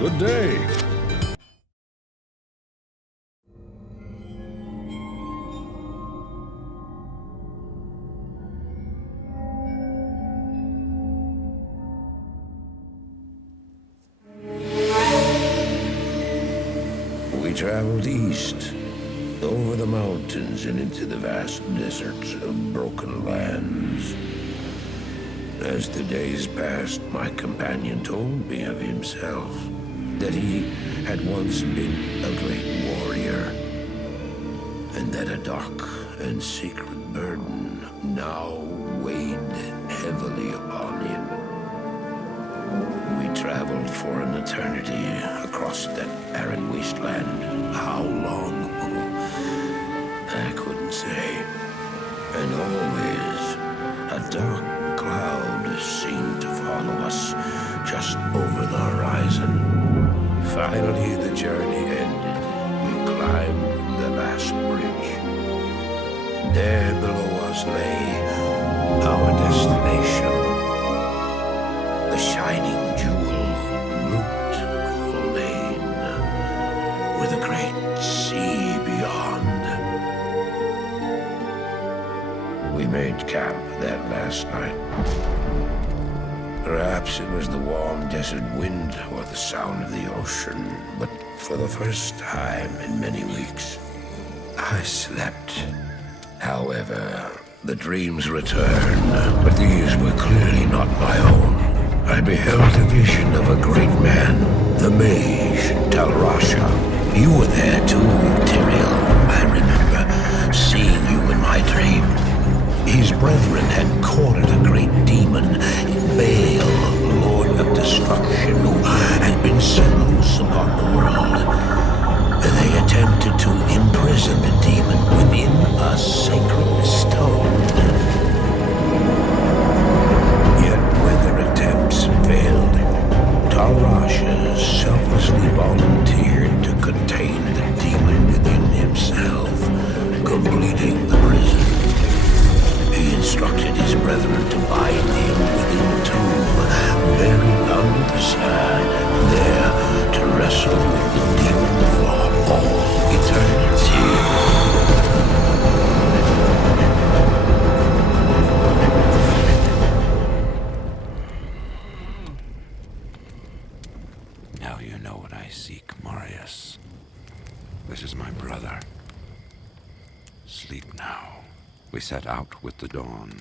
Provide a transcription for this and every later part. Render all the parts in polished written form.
Good day. We traveled east, over the mountains and into the vast deserts of broken lands. As the days passed, my companion told me of himself, that he had once been a great warrior, and that a dark and secret burden now weighed heavily upon him. We traveled for an eternity across that arid wasteland. How long? I couldn't say. And always, a dark cloud seemed to follow us just over the horizon. Finally, the journey ended. We climbed the last bridge. There below us lay our destination. The shining jewel, Loot Lane, with a great sea beyond. We made camp that last night. Perhaps it was the warm desert wind or the sound of the ocean, but for the first time in many weeks, I slept. However, the dreams returned, but these were clearly not my own. I beheld a vision of a great man, the mage, Talrasha. You were there too, Tyrael. I remember seeing you in my dream. His brethren had cornered a great demon, Baal, Lord of Destruction, who had been set loose upon the world. They attempted to imprison the demon within a sacred stone. Yet when their attempts failed, Talrasha selflessly volunteered to contain the demon within himself, completing the prison. He instructed his brethren to bind him within a tomb, buried under the sand, there to wrestle with the demon for all eternity. Now you know what I seek, Marius. This is my brother. Sleep now. We set out with the dawn.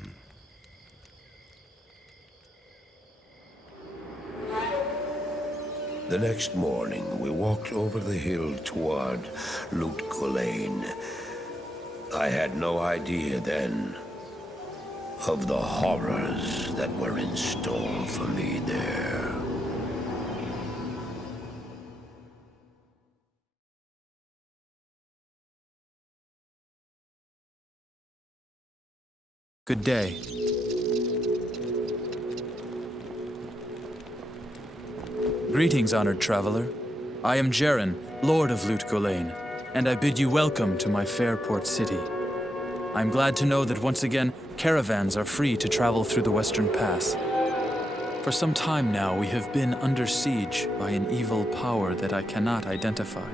The next morning, we walked over the hill toward Loot Lane. I had no idea then of the horrors that were in store for me there. Good day. Greetings, honored traveler. I am Jaren, Lord of Loot Lane, and I bid you welcome to my fair port city. I'm glad to know that once again, caravans are free to travel through the Western Pass. For some time now, we have been under siege by an evil power that I cannot identify.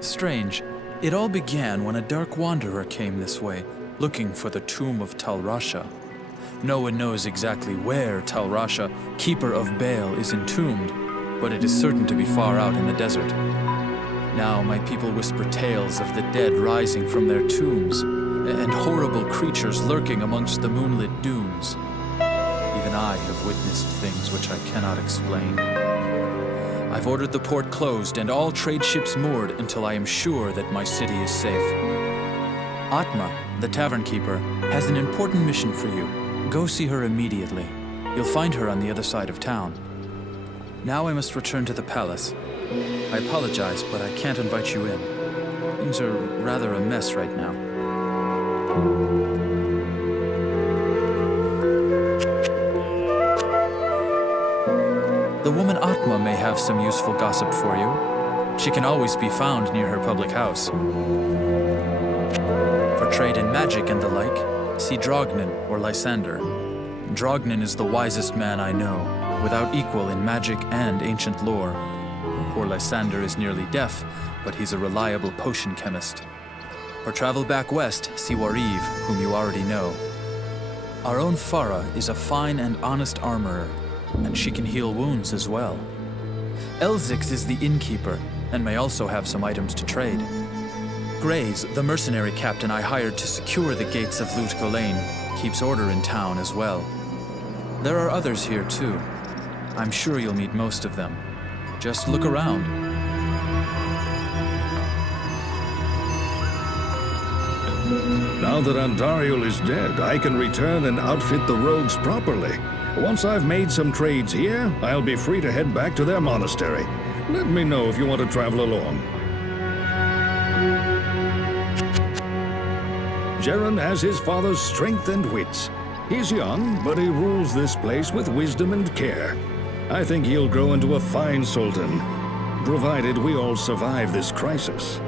Strange, it all began when a dark wanderer came this way, looking for the tomb of Talrasha. No one knows exactly where Talrasha, keeper of Baal, is entombed, but it is certain to be far out in the desert. Now my people whisper tales of the dead rising from their tombs, and horrible creatures lurking amongst the moonlit dunes. Even I have witnessed things which I cannot explain. I've ordered the port closed and all trade ships moored until I am sure that my city is safe. Atma, the tavern keeper, has an important mission for you. Go see her immediately. You'll find her on the other side of town. Now I must return to the palace. I apologize, but I can't invite you in. Things are rather a mess right now. The woman Atma may have some useful gossip for you. She can always be found near her public house. For trade in magic and the like, see Drognin or Lysander. Drognin is the wisest man I know, without equal in magic and ancient lore. poor Lysander is nearly deaf, but he's a reliable potion chemist. For travel back west, see Wariv, whom you already know. Our own Farah is a fine and honest armorer, and she can heal wounds as well. Elzix is the innkeeper, and may also have some items to trade. Grays, the mercenary captain I hired to secure the gates of Lut Gholein, keeps order in town as well. There are others here too. I'm sure you'll meet most of them. Just look around. Now that Andariel is dead, I can return and outfit the rogues properly. Once I've made some trades here, I'll be free to head back to their monastery. Let me know if you want to travel along. Jaren has his father's strength and wits. He's young, but he rules this place with wisdom and care. I think he'll grow into a fine sultan, provided we all survive this crisis.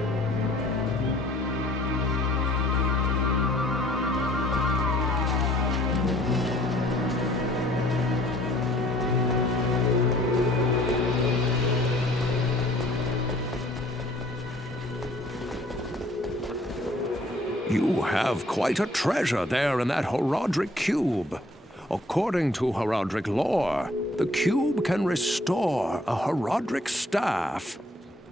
You have quite a treasure there in that Horadric cube. According to Horadric lore, the cube can restore a Horadric staff.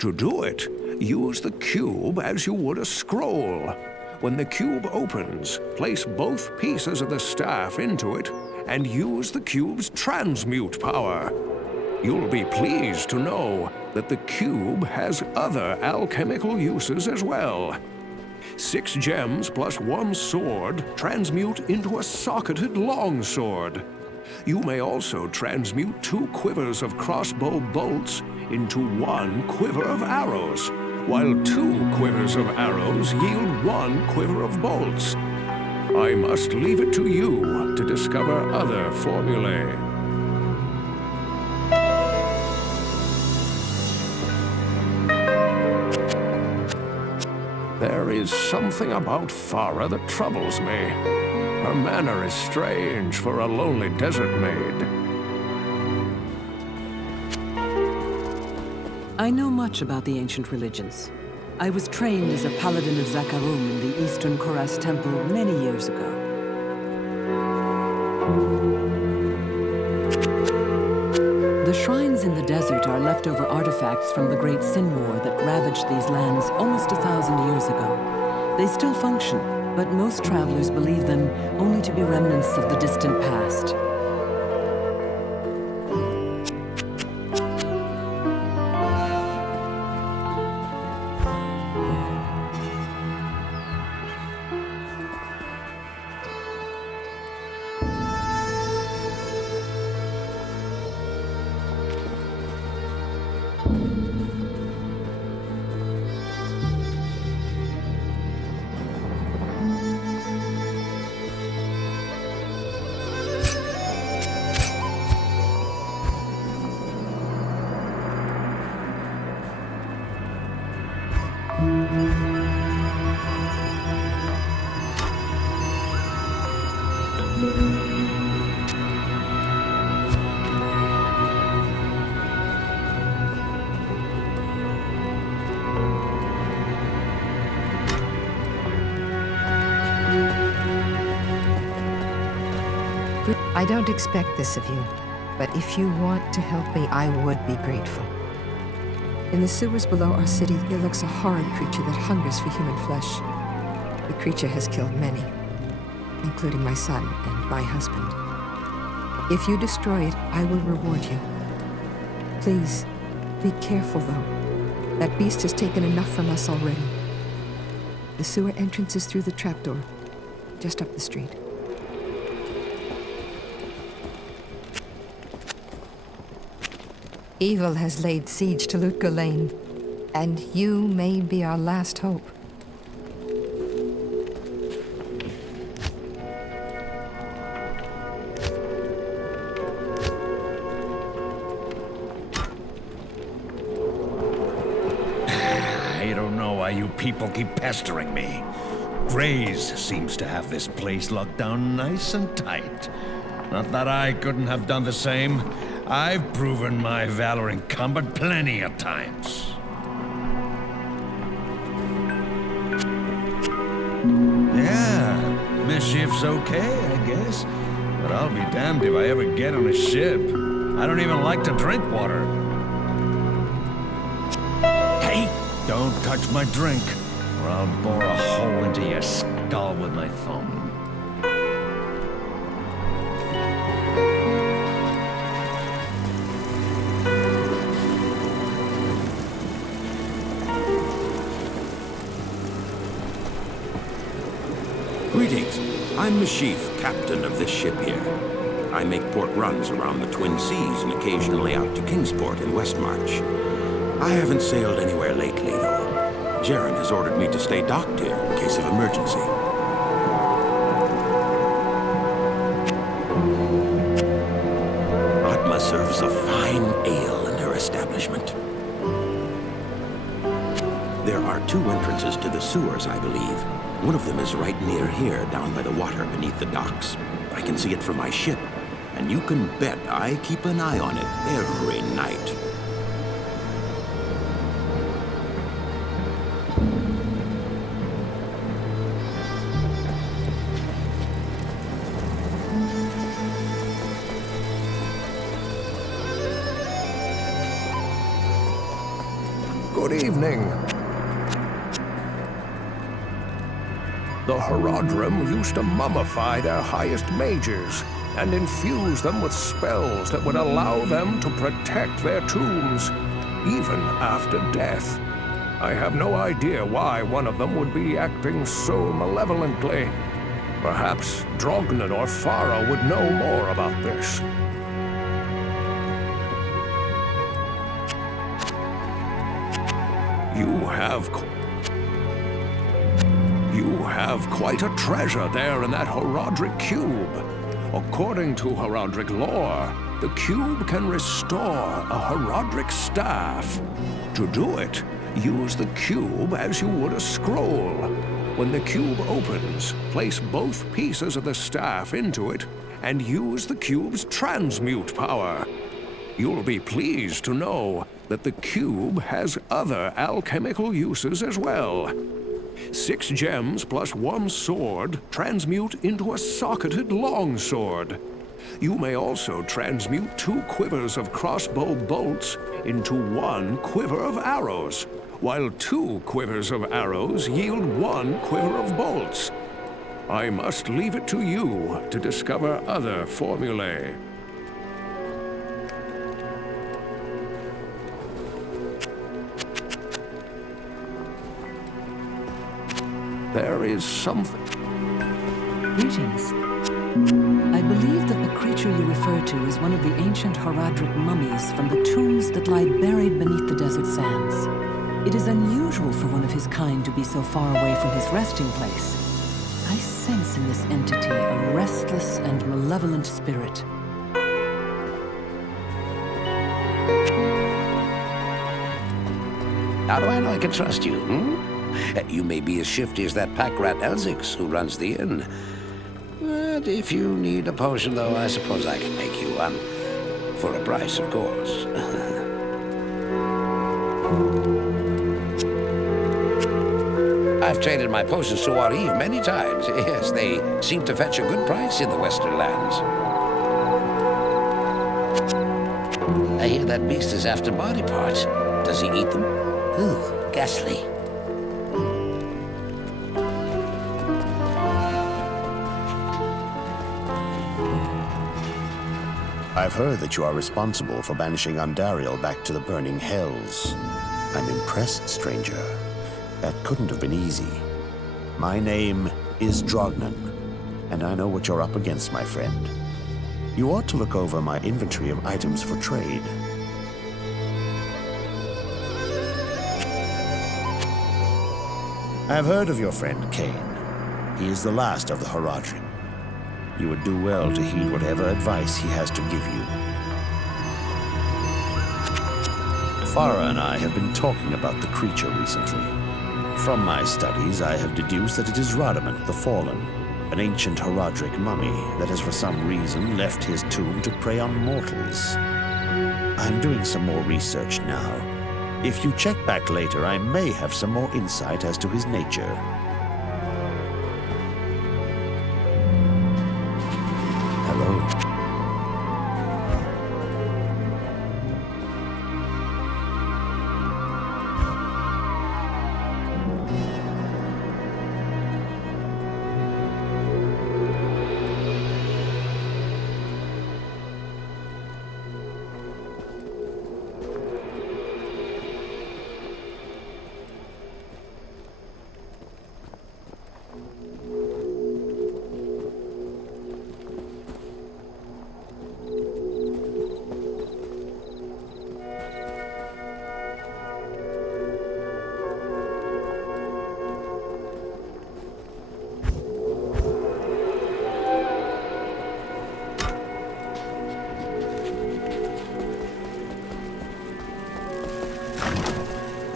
To do it, use the cube as you would a scroll. When the cube opens, place both pieces of the staff into it and use the cube's transmute power. You'll be pleased to know that the cube has other alchemical uses as well. 6 gems plus 1 sword transmute into a socketed longsword. You may also transmute 2 quivers of crossbow bolts into 1 quiver of arrows, while 2 quivers of arrows yield 1 quiver of bolts. I must leave it to you to discover other formulae. There is something about Farah that troubles me. Her manner is strange for a lonely desert maid. I know much about the ancient religions. I was trained as a paladin of Zakarum in the Eastern Koras Temple many years ago. The shrines in the desert are leftover artifacts from the Great Sin War that ravaged these lands almost 1,000 years ago. They still function, but most travelers believe them only to be remnants of the distant past. I don't expect this of you, but if you want to help me, I would be grateful. In the sewers below our city, there lurks a horrid creature that hungers for human flesh. The creature has killed many, including my son and my husband. If you destroy it, I will reward you. Please, be careful though. That beast has taken enough from us already. The sewer entrance is through the trapdoor, just up the street. Evil has laid siege to Lut Gholein, and you may be our last hope. I don't know why you people keep pestering me. Grays seems to have this place locked down nice and tight. Not that I couldn't have done the same. I've proven my valor incumbent plenty of times. Yeah, mischief's okay, I guess. But I'll be damned if I ever get on a ship. I don't even like to drink water. Hey, don't touch my drink, or I'll bore a hole into your skull with my thumb. Greetings. I'm the chief, captain of this ship here. I make port runs around the Twin Seas and occasionally out to Kingsport in Westmarch. I haven't sailed anywhere lately, though. Jaren has ordered me to stay docked here in case of emergency. Atma serves a fine ale in her establishment. There are 2 entrances to the sewers, I believe. One of them is right near here, down by the water beneath the docks. I can see it from my ship, and you can bet I keep an eye on it every night. Good evening. The Horadrim used to mummify their highest mages and infuse them with spells that would allow them to protect their tombs, even after death. I have no idea why one of them would be acting so malevolently. Perhaps Drognan or Farah would know more about this. You have quite a treasure there in that Horadric cube. According to Horadric lore, the cube can restore a Horadric staff. To do it, use the cube as you would a scroll. When the cube opens, place both pieces of the staff into it and use the cube's transmute power. You'll be pleased to know that the cube has other alchemical uses as well. 6 gems plus 1 sword transmute into a socketed longsword. You may also transmute 2 quivers of crossbow bolts into 1 quiver of arrows, while 2 quivers of arrows yield 1 quiver of bolts. I must leave it to you to discover other formulae. There is something. Greetings. I believe that the creature you refer to is one of the ancient Horadric mummies from the tombs that lie buried beneath the desert sands. It is unusual for one of his kind to be so far away from his resting place. I sense in this entity a restless and malevolent spirit. How do I know I can trust you, You may be as shifty as that pack rat Elzix who runs the inn. But if you need a potion, though, I suppose I can make you one. For a price, of course. I've traded my potions to Wariv many times. Yes, they seem to fetch a good price in the Western lands. I hear that beast is after body parts. Does he eat them? Ooh, ghastly. I've heard that you are responsible for banishing Andariel back to the burning hells. I'm impressed, stranger. That couldn't have been easy. My name is Drognan, and I know what you're up against, my friend. You ought to look over my inventory of items for trade. I've heard of your friend, Cain. He is the last of the Horadrim. You would do well to heed whatever advice he has to give you. Farah and I have been talking about the creature recently. From my studies, I have deduced that it is Radamant the Fallen, an ancient Horadric mummy that has for some reason left his tomb to prey on mortals. I'm doing some more research now. If you check back later, I may have some more insight as to his nature. Hello.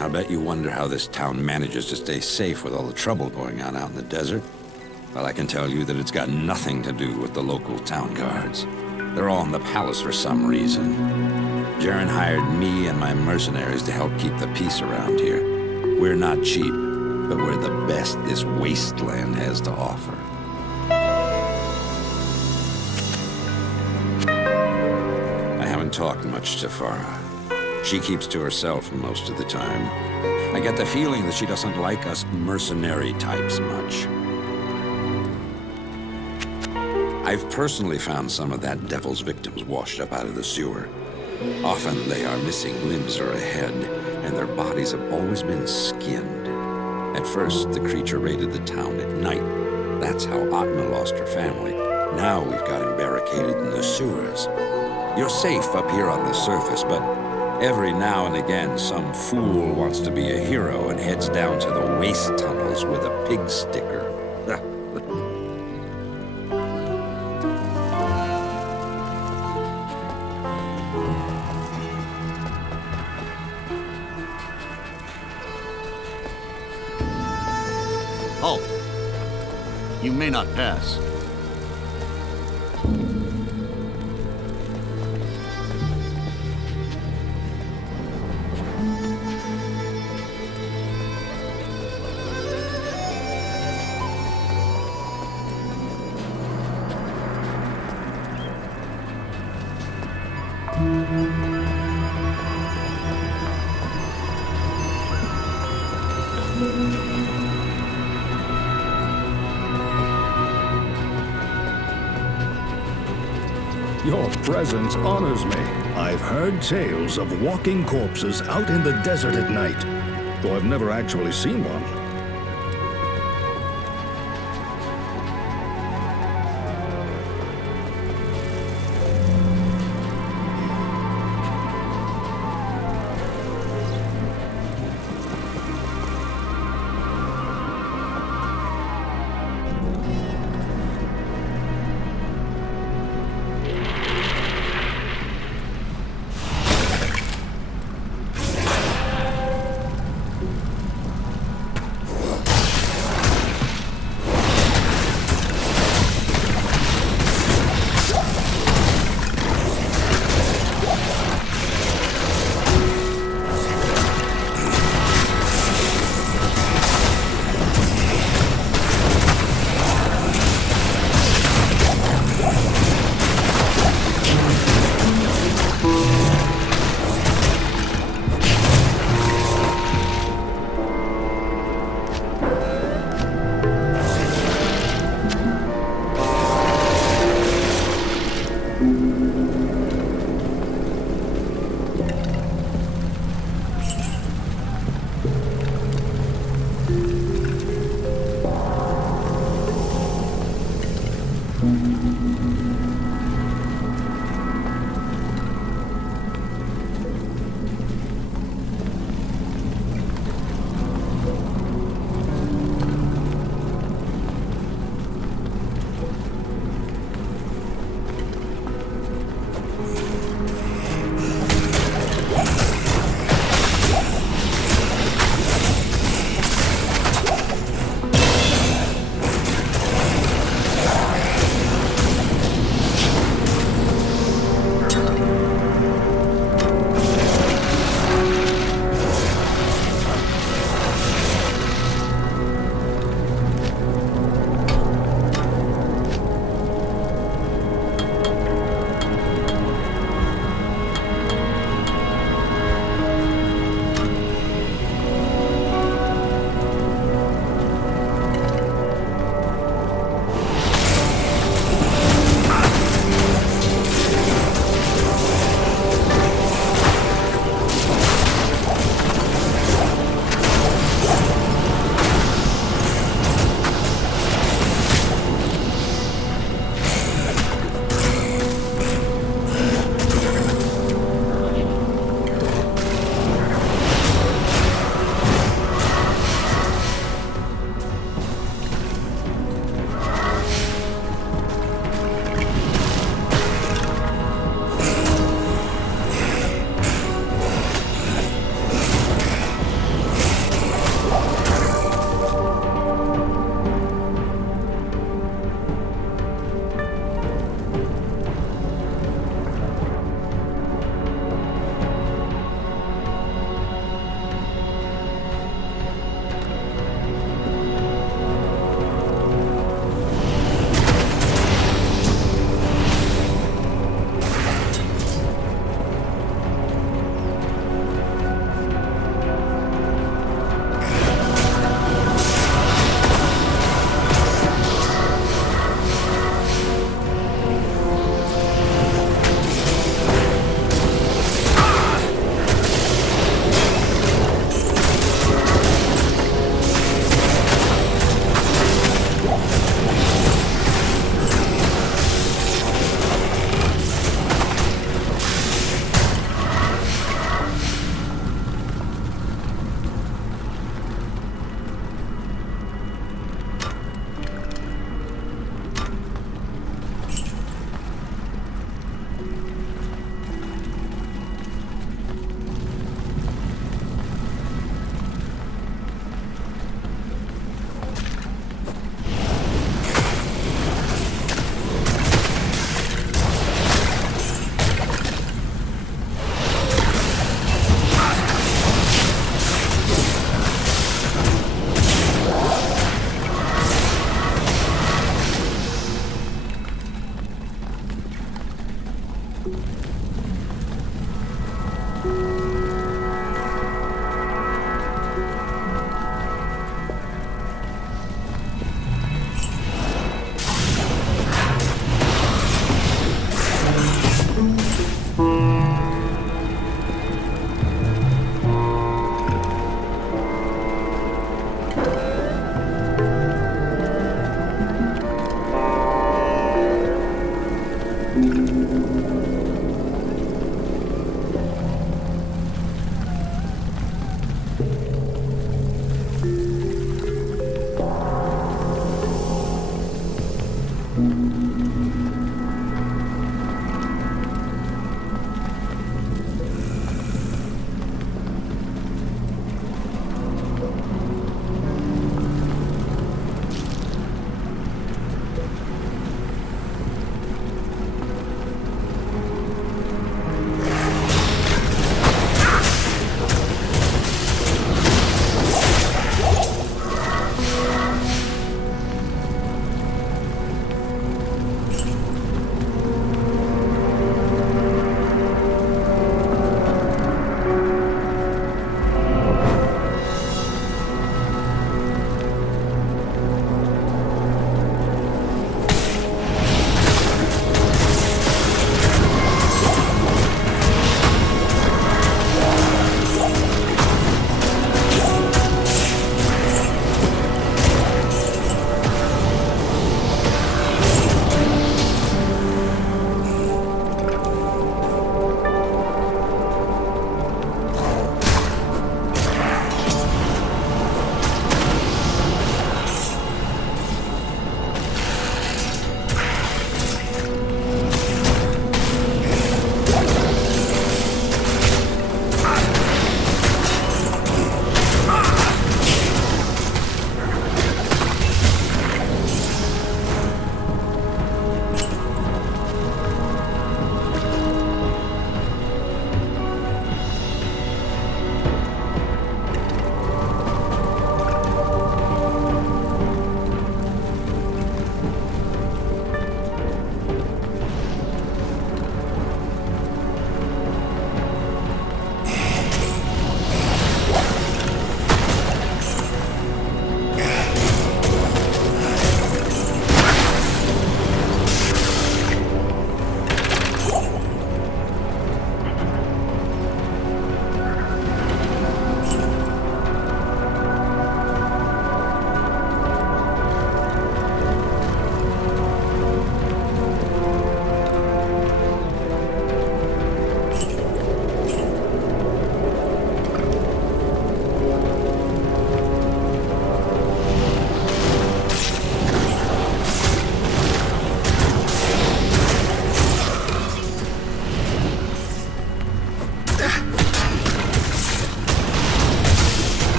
I bet you wonder how this town manages to stay safe with all the trouble going on out in the desert. Well, I can tell you that it's got nothing to do with the local town guards. They're all in the palace for some reason. Jaren hired me and my mercenaries to help keep the peace around here. We're not cheap, but we're the best this wasteland has to offer. I haven't talked much to Farah. She keeps to herself most of the time. I get the feeling that she doesn't like us mercenary types much. I've personally found some of that devil's victims washed up out of the sewer. Often they are missing limbs or a head, and their bodies have always been skinned. At first, the creature raided the town at night. That's how Atma lost her family. Now we've got him barricaded in the sewers. You're safe up here on the surface, but every now and again, some fool wants to be a hero and heads down to the waste tunnels with a pig sticker. Halt! You may not pass. Your presence honors me. I've heard tales of walking corpses out in the desert at night, though I've never actually seen one.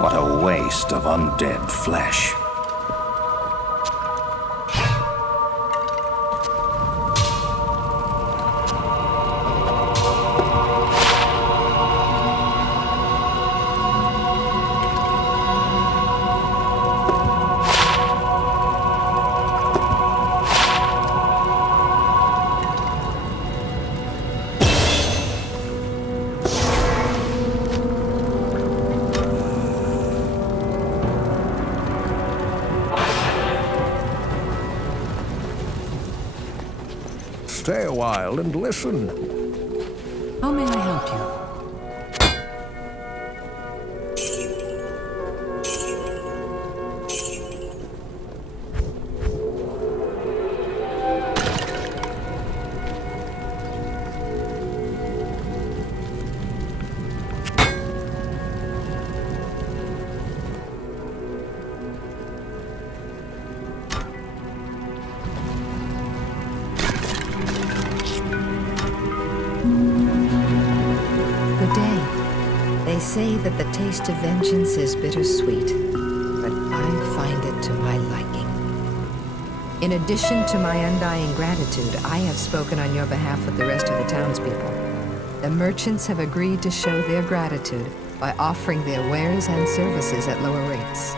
What a waste of undead flesh. Stay a while and listen. How may I help you? Good day. They say that the taste of vengeance is bittersweet, but I find it to my liking. In addition to my undying gratitude, I have spoken on your behalf with the rest of the townspeople. The merchants have agreed to show their gratitude by offering their wares and services at lower rates.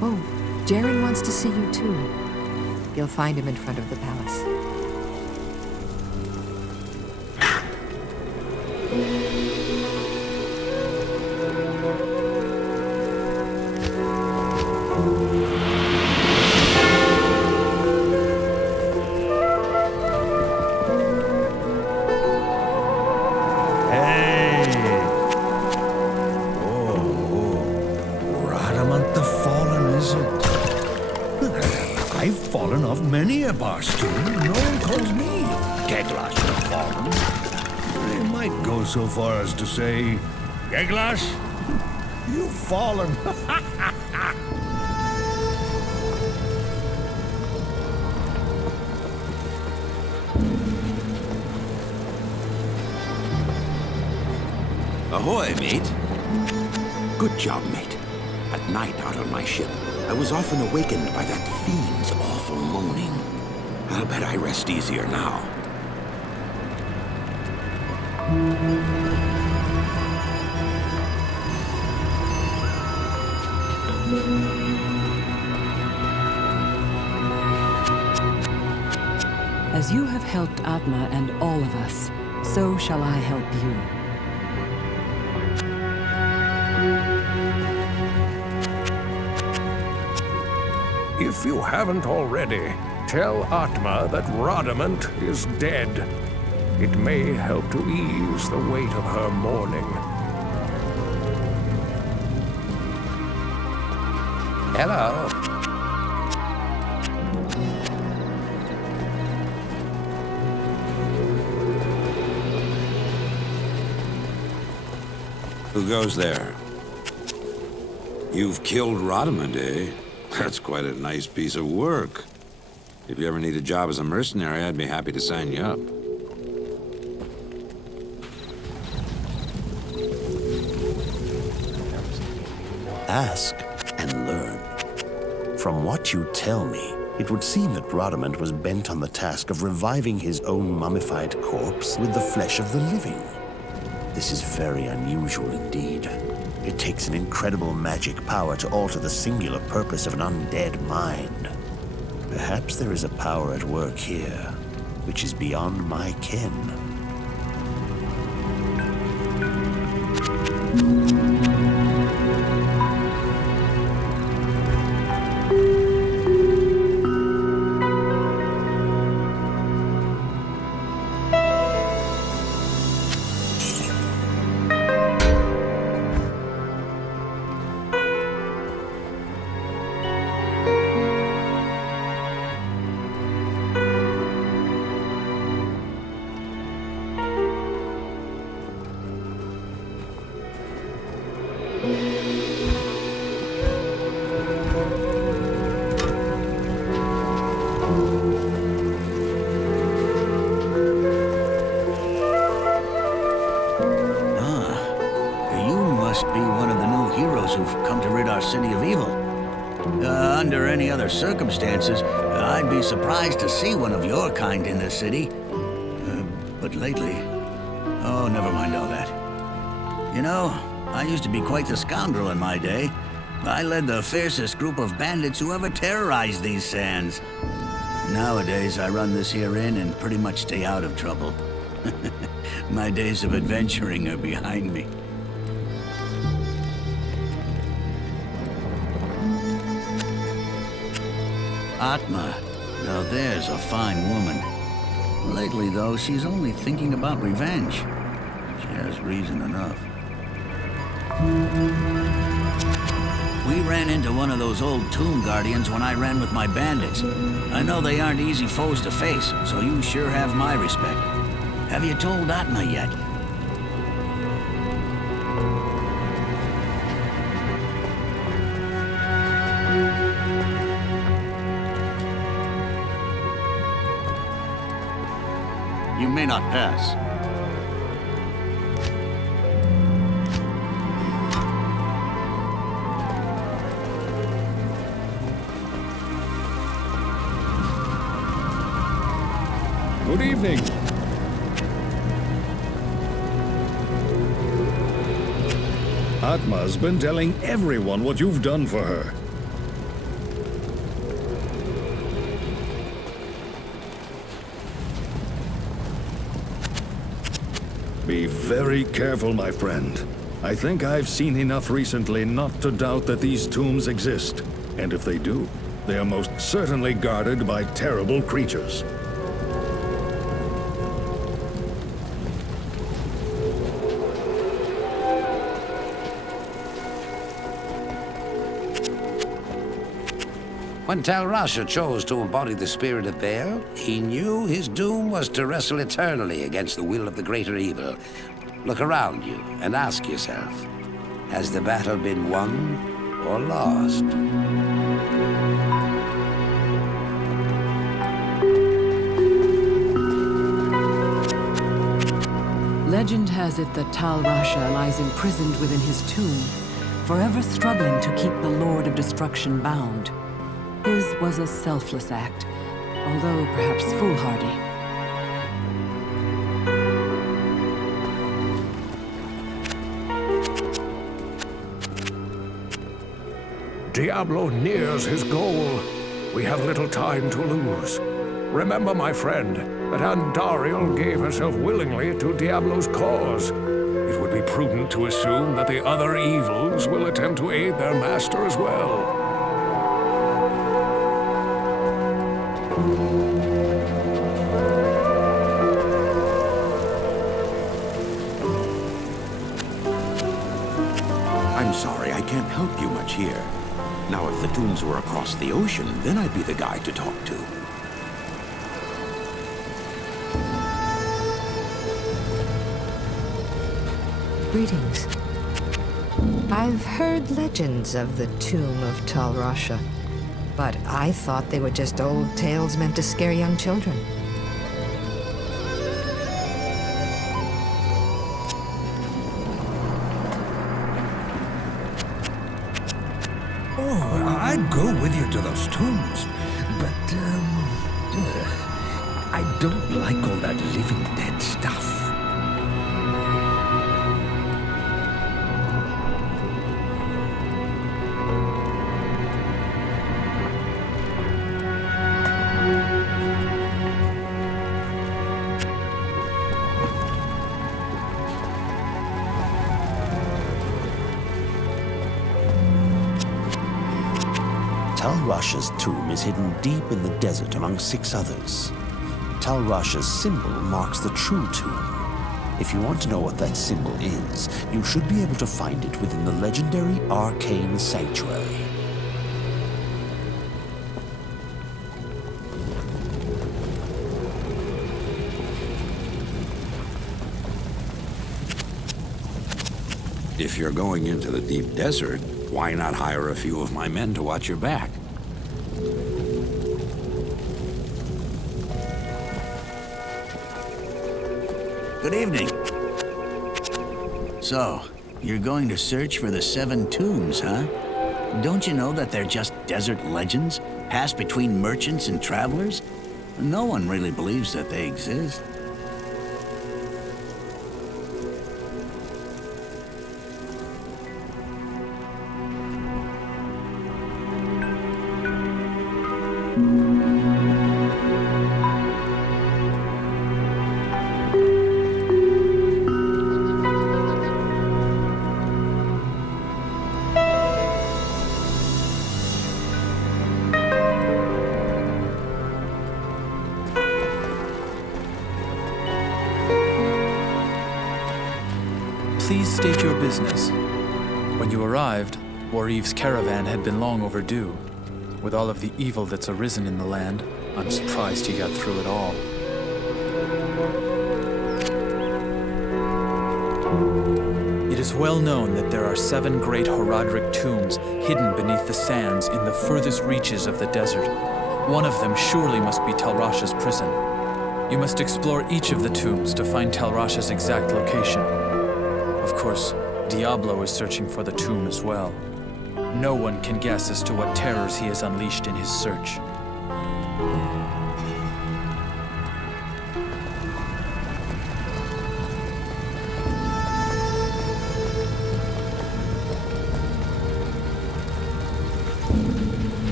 Oh, Jaren wants to see you too. You'll find him in front of the palace. I've fallen off many a bar stool. No one calls me Geglash the Fallen. I might go so far as to say, Geglash, you've fallen. Ahoy, mate. Good job, mate. At night out on my ship, I was often awakened by that fiend's awful moaning. I'll bet I rest easier now. As you have helped Atma and all of us, so shall I help you. If you haven't already, tell Atma that Rodamant is dead. It may help to ease the weight of her mourning. Hello. Who goes there? You've killed Rodamund, eh? That's quite a nice piece of work. If you ever need a job as a mercenary, I'd be happy to sign you up. Ask and learn. From what you tell me, it would seem that Rodamund was bent on the task of reviving his own mummified corpse with the flesh of the living. This is very unusual indeed. It takes an incredible magic power to alter the singular purpose of an undead mind. Perhaps there is a power at work here, which is beyond my ken. Under any other circumstances, I'd be surprised to see one of your kind in this city. But lately... Oh, never mind all that. You know, I used to be quite the scoundrel in my day. I led the fiercest group of bandits who ever terrorized these sands. Nowadays, I run this here inn and pretty much stay out of trouble. My days of adventuring are behind me. Atma. Now there's a fine woman. Lately, though, she's only thinking about revenge. She has reason enough. We ran into one of those old tomb guardians when I ran with my bandits. I know they aren't easy foes to face, so you sure have my respect. Have you told Atma yet? You may not pass. Good evening. Atma's been telling everyone what you've done for her. Be very careful, my friend. I think I've seen enough recently not to doubt that these tombs exist. And if they do, they are most certainly guarded by terrible creatures. When Talrasha chose to embody the spirit of Baal, he knew his doom was to wrestle eternally against the will of the greater evil. Look around you and ask yourself, has the battle been won or lost? Legend has it that Tal Rasha lies imprisoned within his tomb, forever struggling to keep the Lord of Destruction bound. His was a selfless act, although perhaps foolhardy. Diablo nears his goal. We have little time to lose. Remember, my friend, that Andariel gave herself willingly to Diablo's cause. It would be prudent to assume that the other evils will attempt to aid their master as well. I'm sorry, I can't help you much here. Now, if the tombs were across the ocean, then I'd be the guy to talk to. Greetings. I've heard legends of the tomb of Tal Rasha, but I thought they were just old tales meant to scare young children. Oh, I'd go with you to those tombs, but, I don't like all that living dead stuff. Tal Rasha's tomb is hidden deep in the desert among 6 others. Tal Rasha's symbol marks the true tomb. If you want to know what that symbol is, you should be able to find it within the legendary Arcane Sanctuary. If you're going into the deep desert, why not hire a few of my men to watch your back? Good evening. So, you're going to search for the 7 tombs, huh? Don't you know that they're just desert legends, passed between merchants and travelers? No one really believes that they exist. Please state your business. When you arrived, Warif's caravan had been long overdue. With all of the evil that's arisen in the land, I'm surprised he got through it all. It is well known that there are 7 great Horadric tombs hidden beneath the sands in the furthest reaches of the desert. One of them surely must be Tal Rasha's prison. You must explore each of the tombs to find Tal Rasha's exact location. Of course, Diablo is searching for the tomb as well. No one can guess as to what terrors he has unleashed in his search.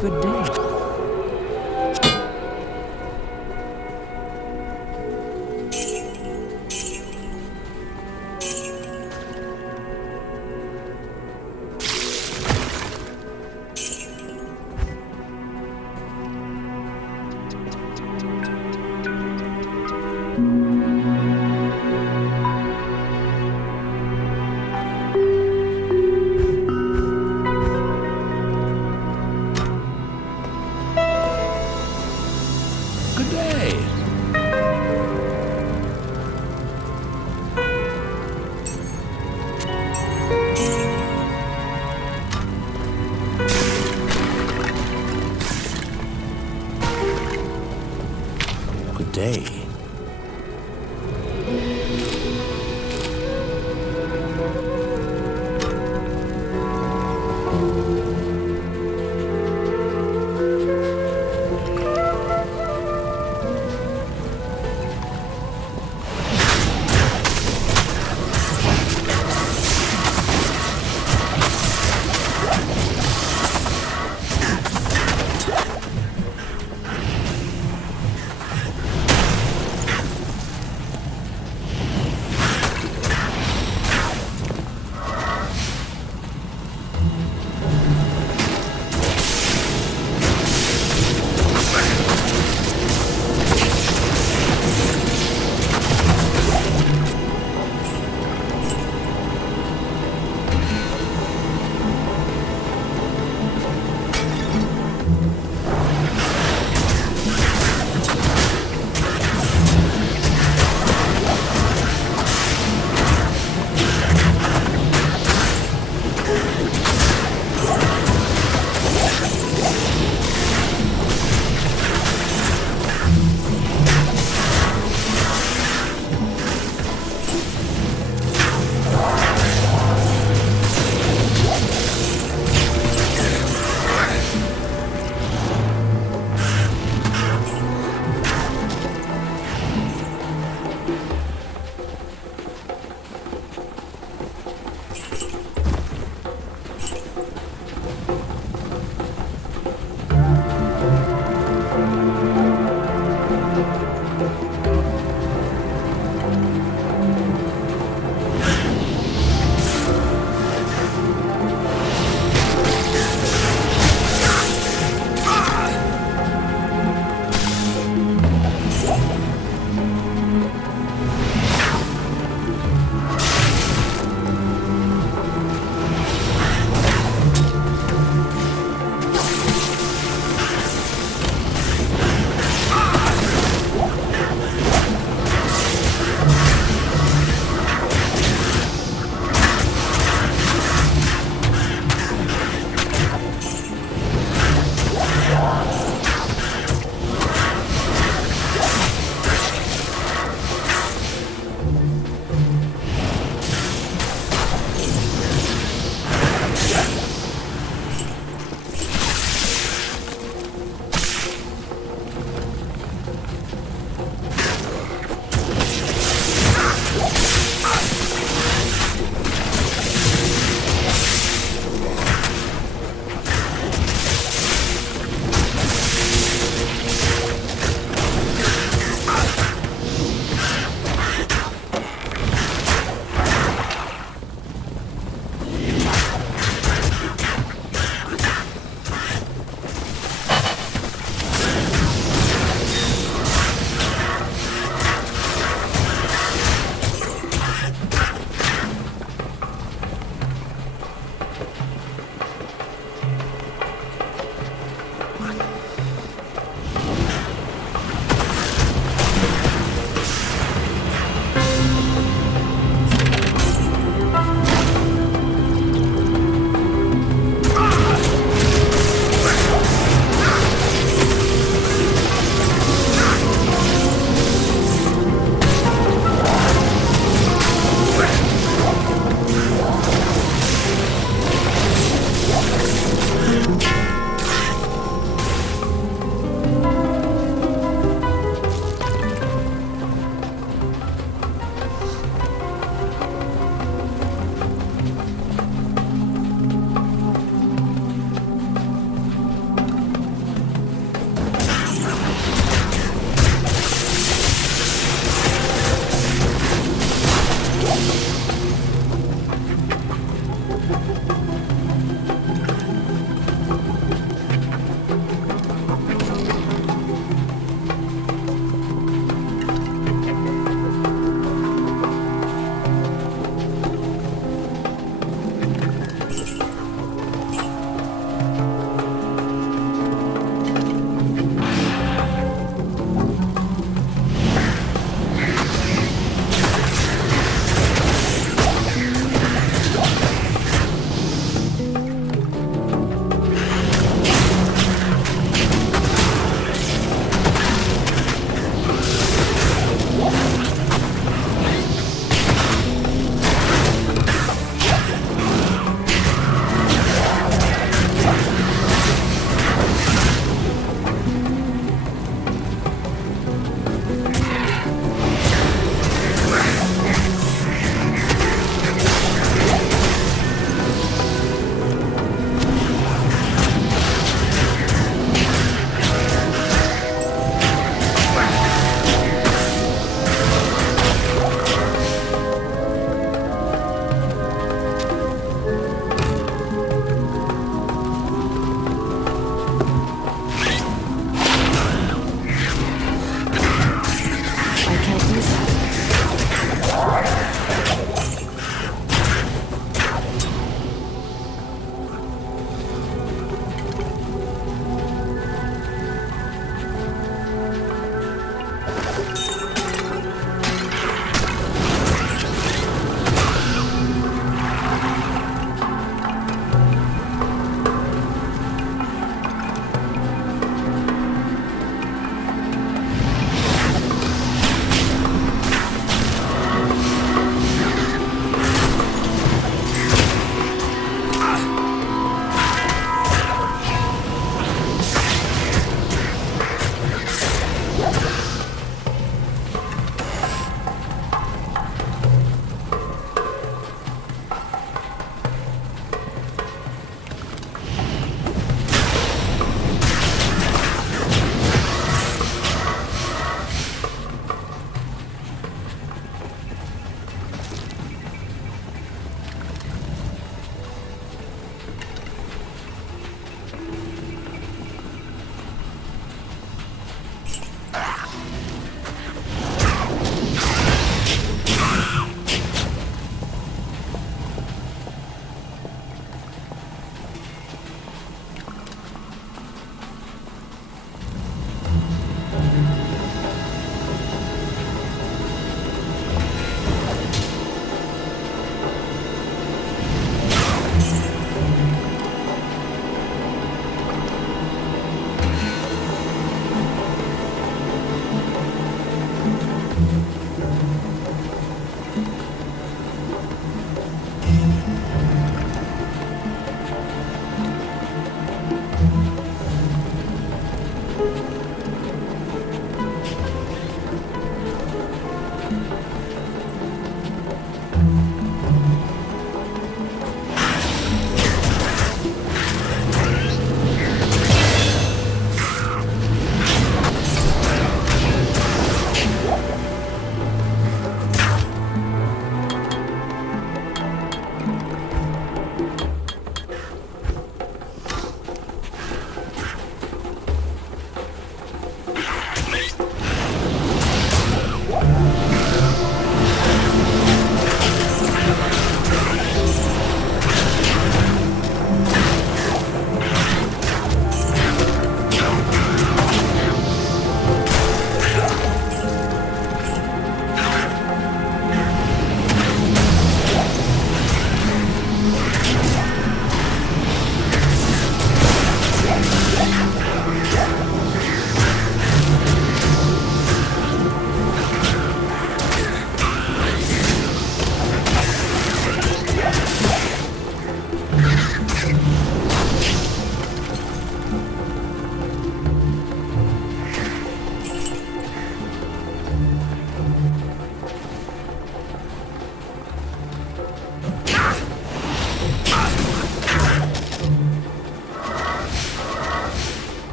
Good day. Good day. Good day.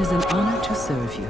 is an honor to serve you.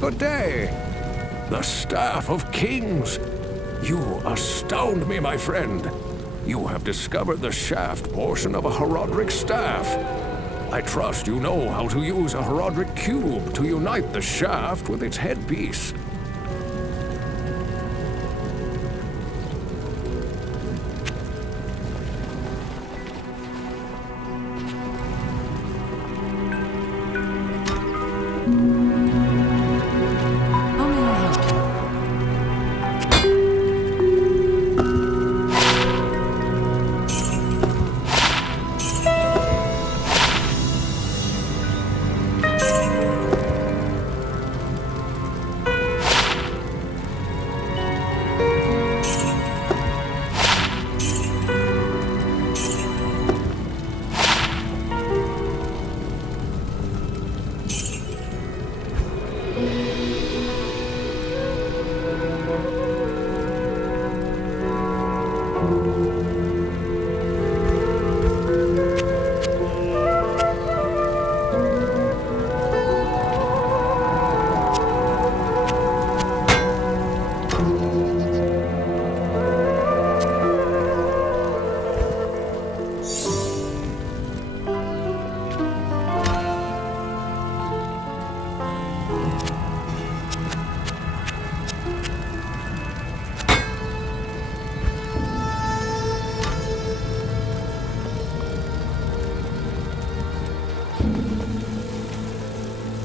Good day. The Staff of Kings. You astound me, my friend. You have discovered the shaft portion of a Horodric staff. I trust you know how to use a Horodric cube to unite the shaft with its headpiece. How may I help you?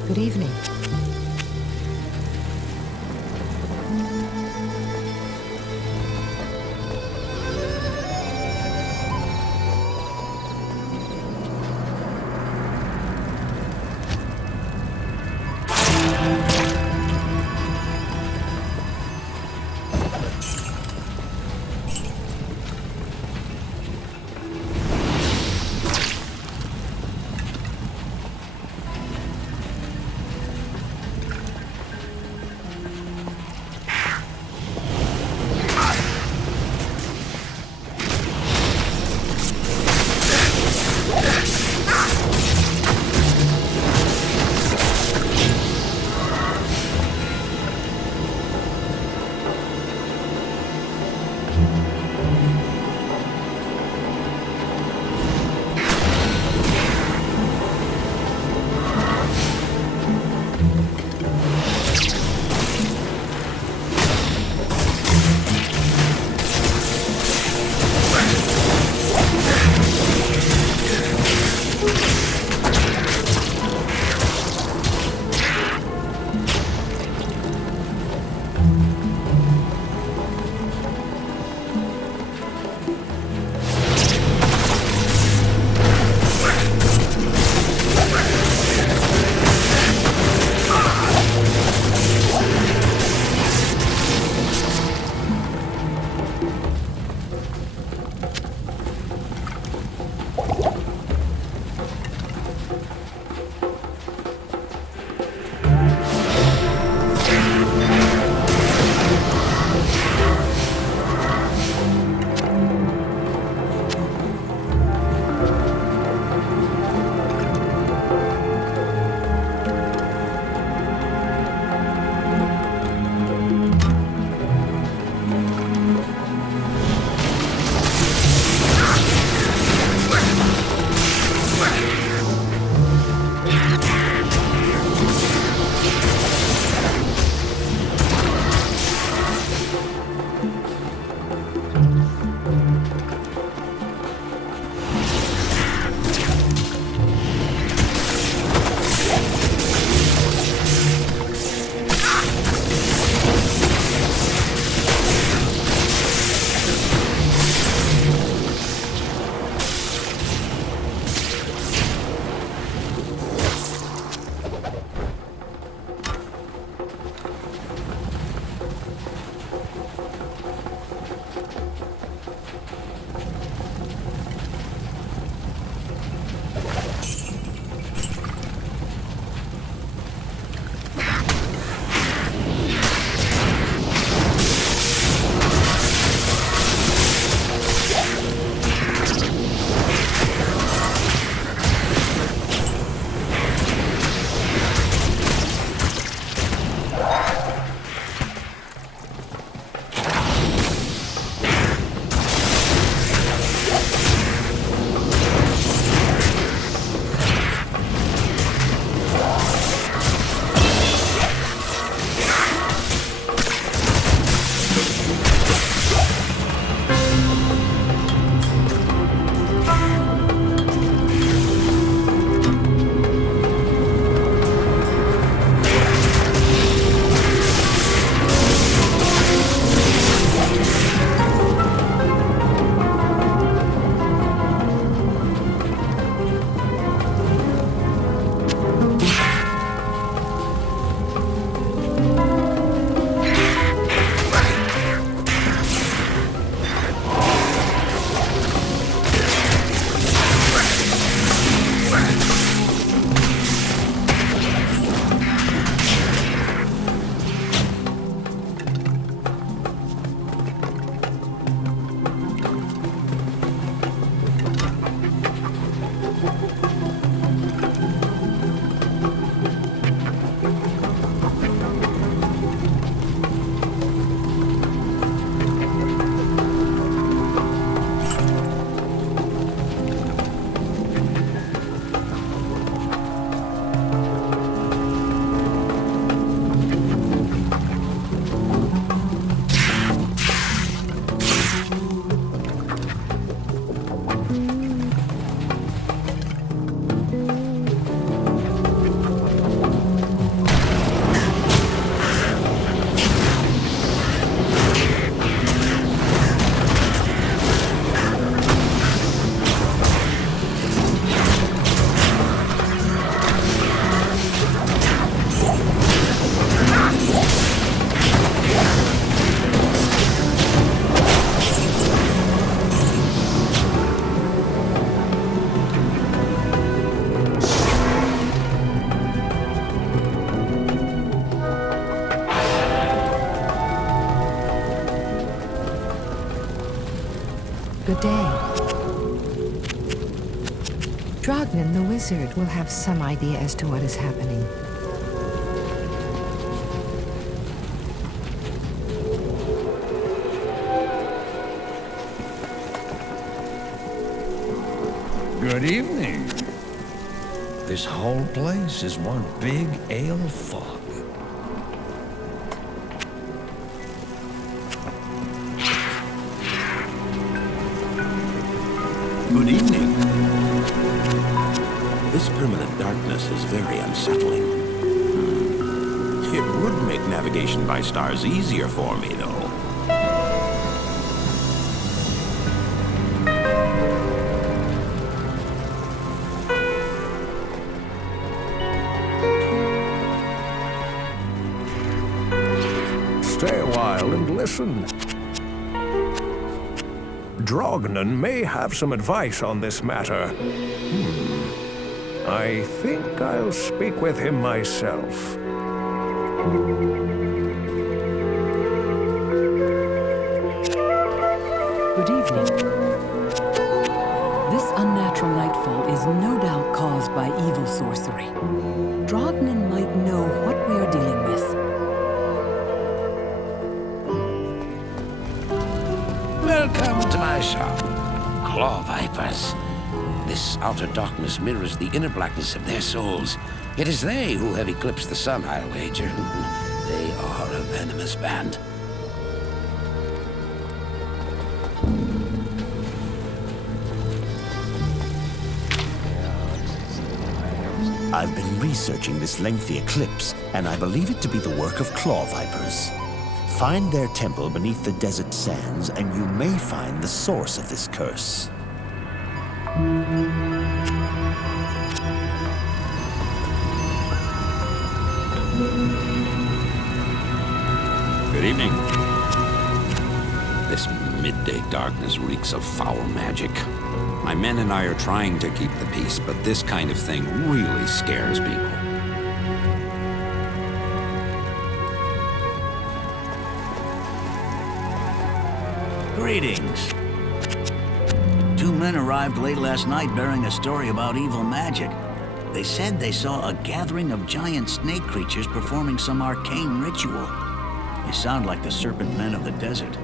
Good evening. Drognan the wizard will have some idea as to what is happening. Good evening. This whole place is one big ale fog. Good evening. This permanent darkness is very unsettling. It would make navigation by stars easier for me, though. Stay a while and listen. Drognan may have some advice on this matter. I think I'll speak with him myself. Good evening. This unnatural nightfall is no doubt caused by evil sorcery. Drognan might know what we are dealing with. Welcome to my shop. Claw Vipers. This outer darkness mirrors the inner blackness of their souls. It is they who have eclipsed the sun, I'll wager. They are a venomous band. I've been researching this lengthy eclipse, and I believe it to be the work of claw vipers. Find their temple beneath the desert sands, and you may find the source of this curse. Good evening. This midday darkness reeks of foul magic. My men and I are trying to keep the peace, but this kind of thing really scares people. Greetings. Two men arrived late last night bearing a story about evil magic. They said they saw a gathering of giant snake creatures performing some arcane ritual. They sound like the serpent men of the desert.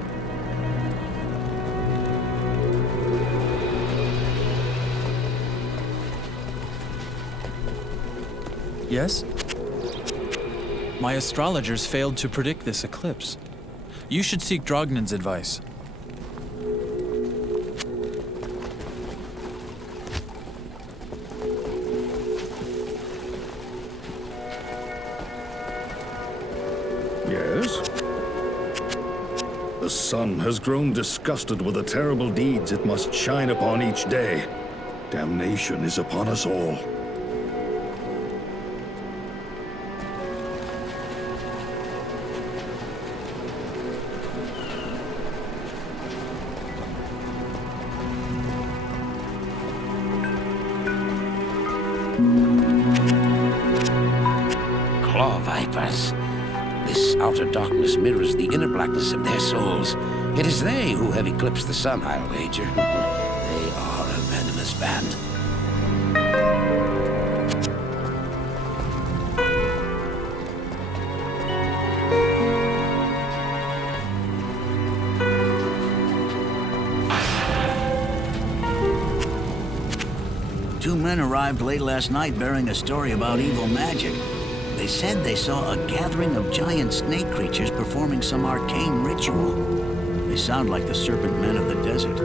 Yes? My astrologers failed to predict this eclipse. You should seek Drognan's advice. Yes? The sun has grown disgusted with the terrible deeds it must shine upon each day. Damnation is upon us all. Claw Vipers. This outer darkness mirrors the inner blackness of their souls. It is they who have eclipsed the sun, I'll wager. They are a venomous band. Two men arrived late last night bearing a story about evil magic. They said they saw a gathering of giant snake creatures performing some arcane ritual. They sound like the serpent men of the desert.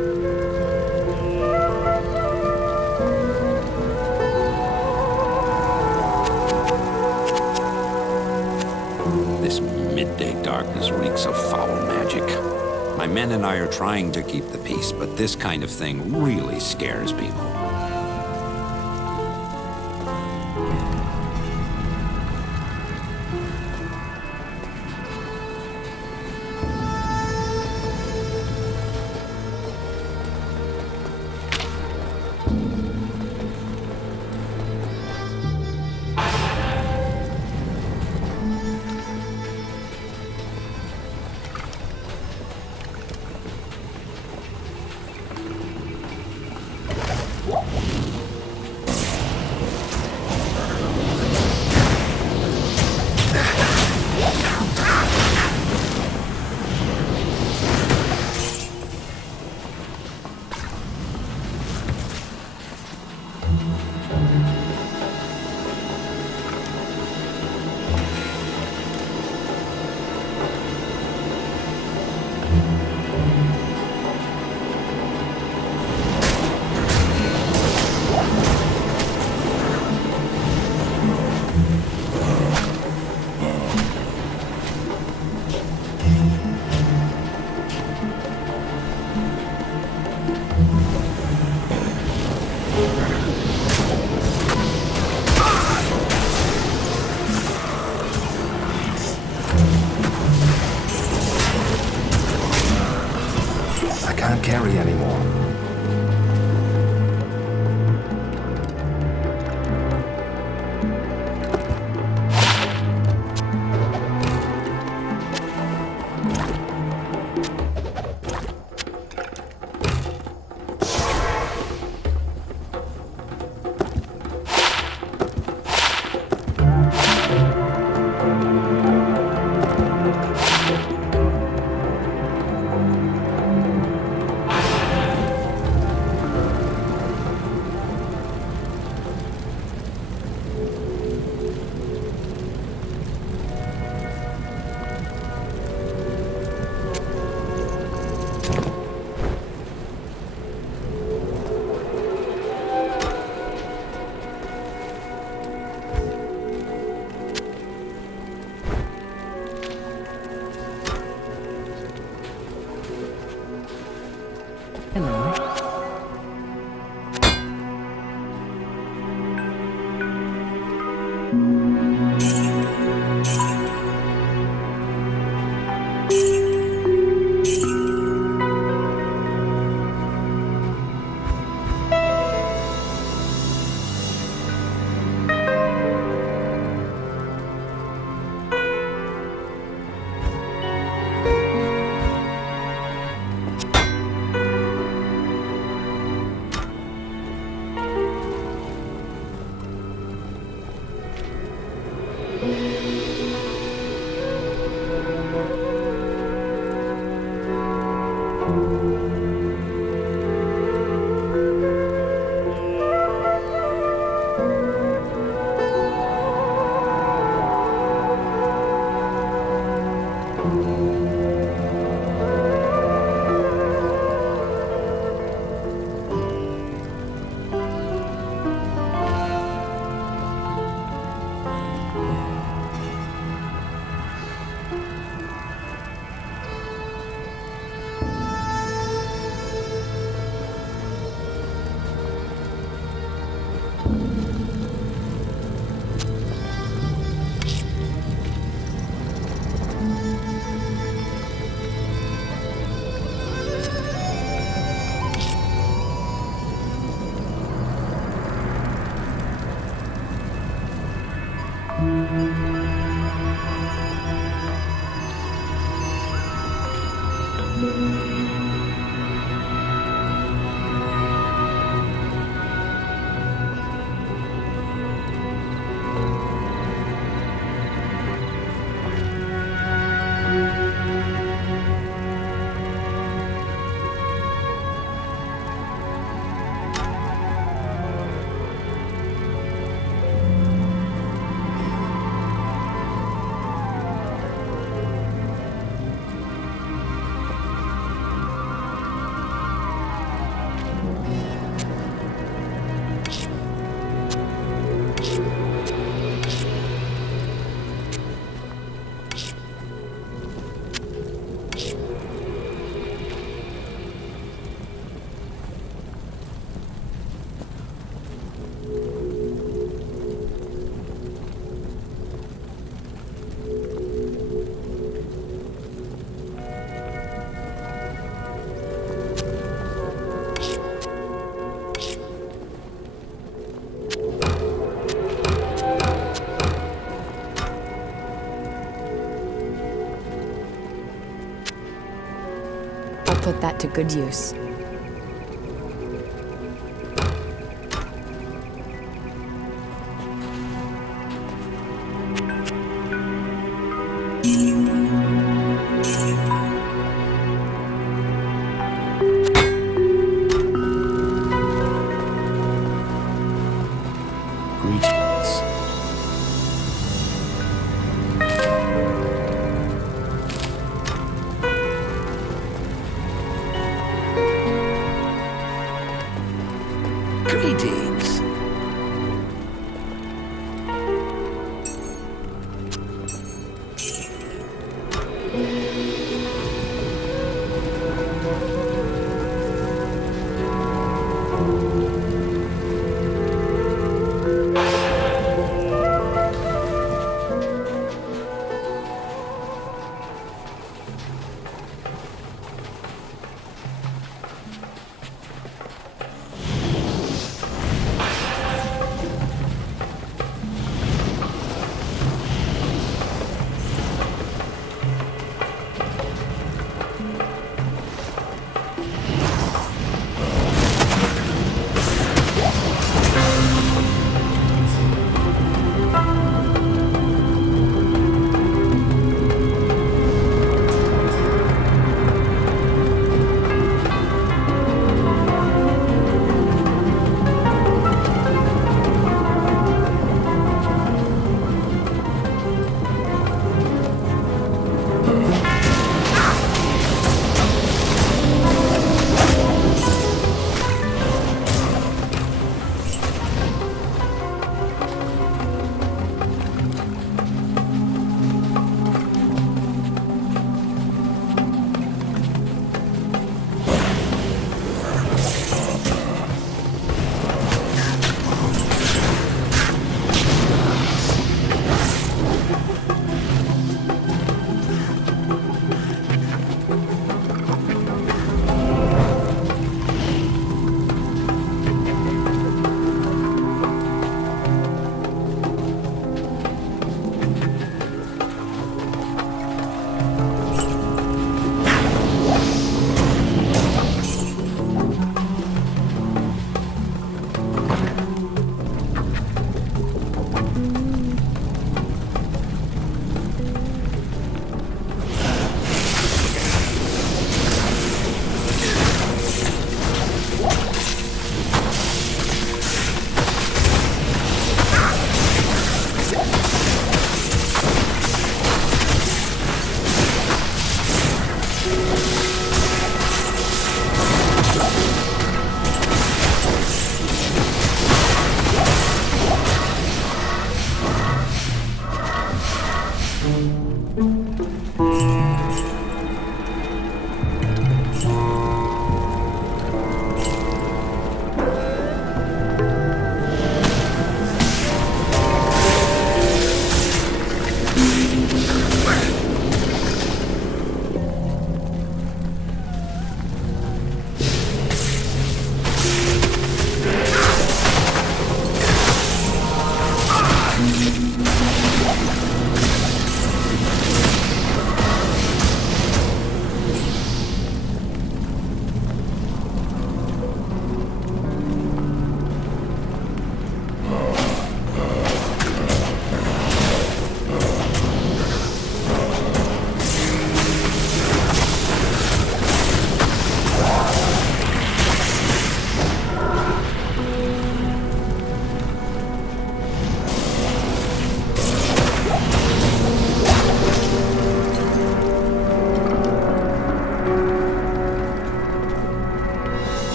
This midday darkness reeks of foul magic. My men and I are trying to keep the peace, but this kind of thing really scares people. I can't carry anymore. Hello. Put that to good use. Greetings. Greetings.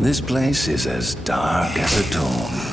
This place is as dark as a tomb.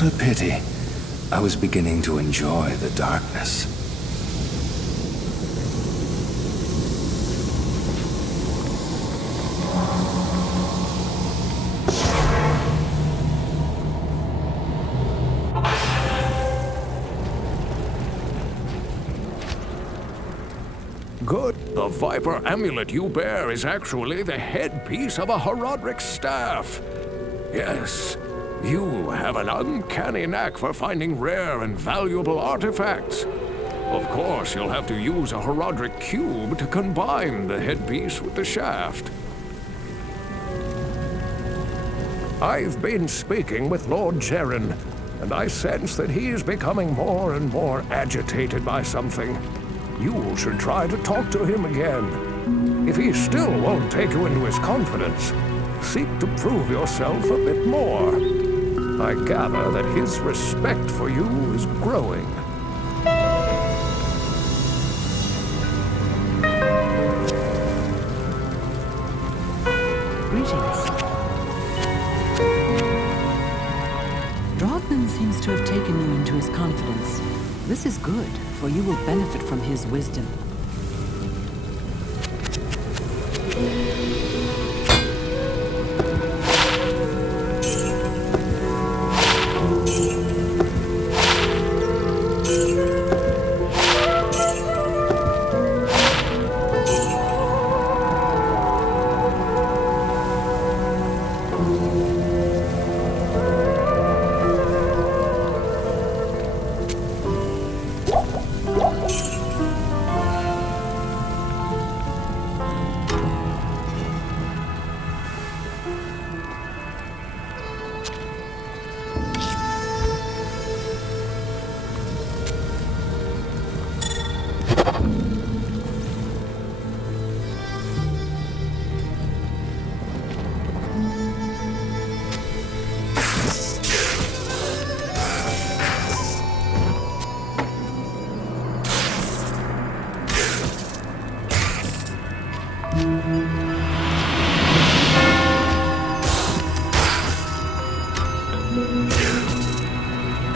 What a pity. I was beginning to enjoy the darkness. Good. The Viper amulet you bear is actually the headpiece of a Horodric staff. Yes, you have an uncanny knack for finding rare and valuable artifacts. Of course, you'll have to use a Horodric cube to combine the headpiece with the shaft. I've been speaking with Lord Jeren, and I sense that he is becoming more and more agitated by something. You should try to talk to him again. If he still won't take you into his confidence, seek to prove yourself a bit more. I gather that his respect for you is growing. Greetings. Drogman seems to have taken you into his confidence. This is good, for you will benefit from his wisdom.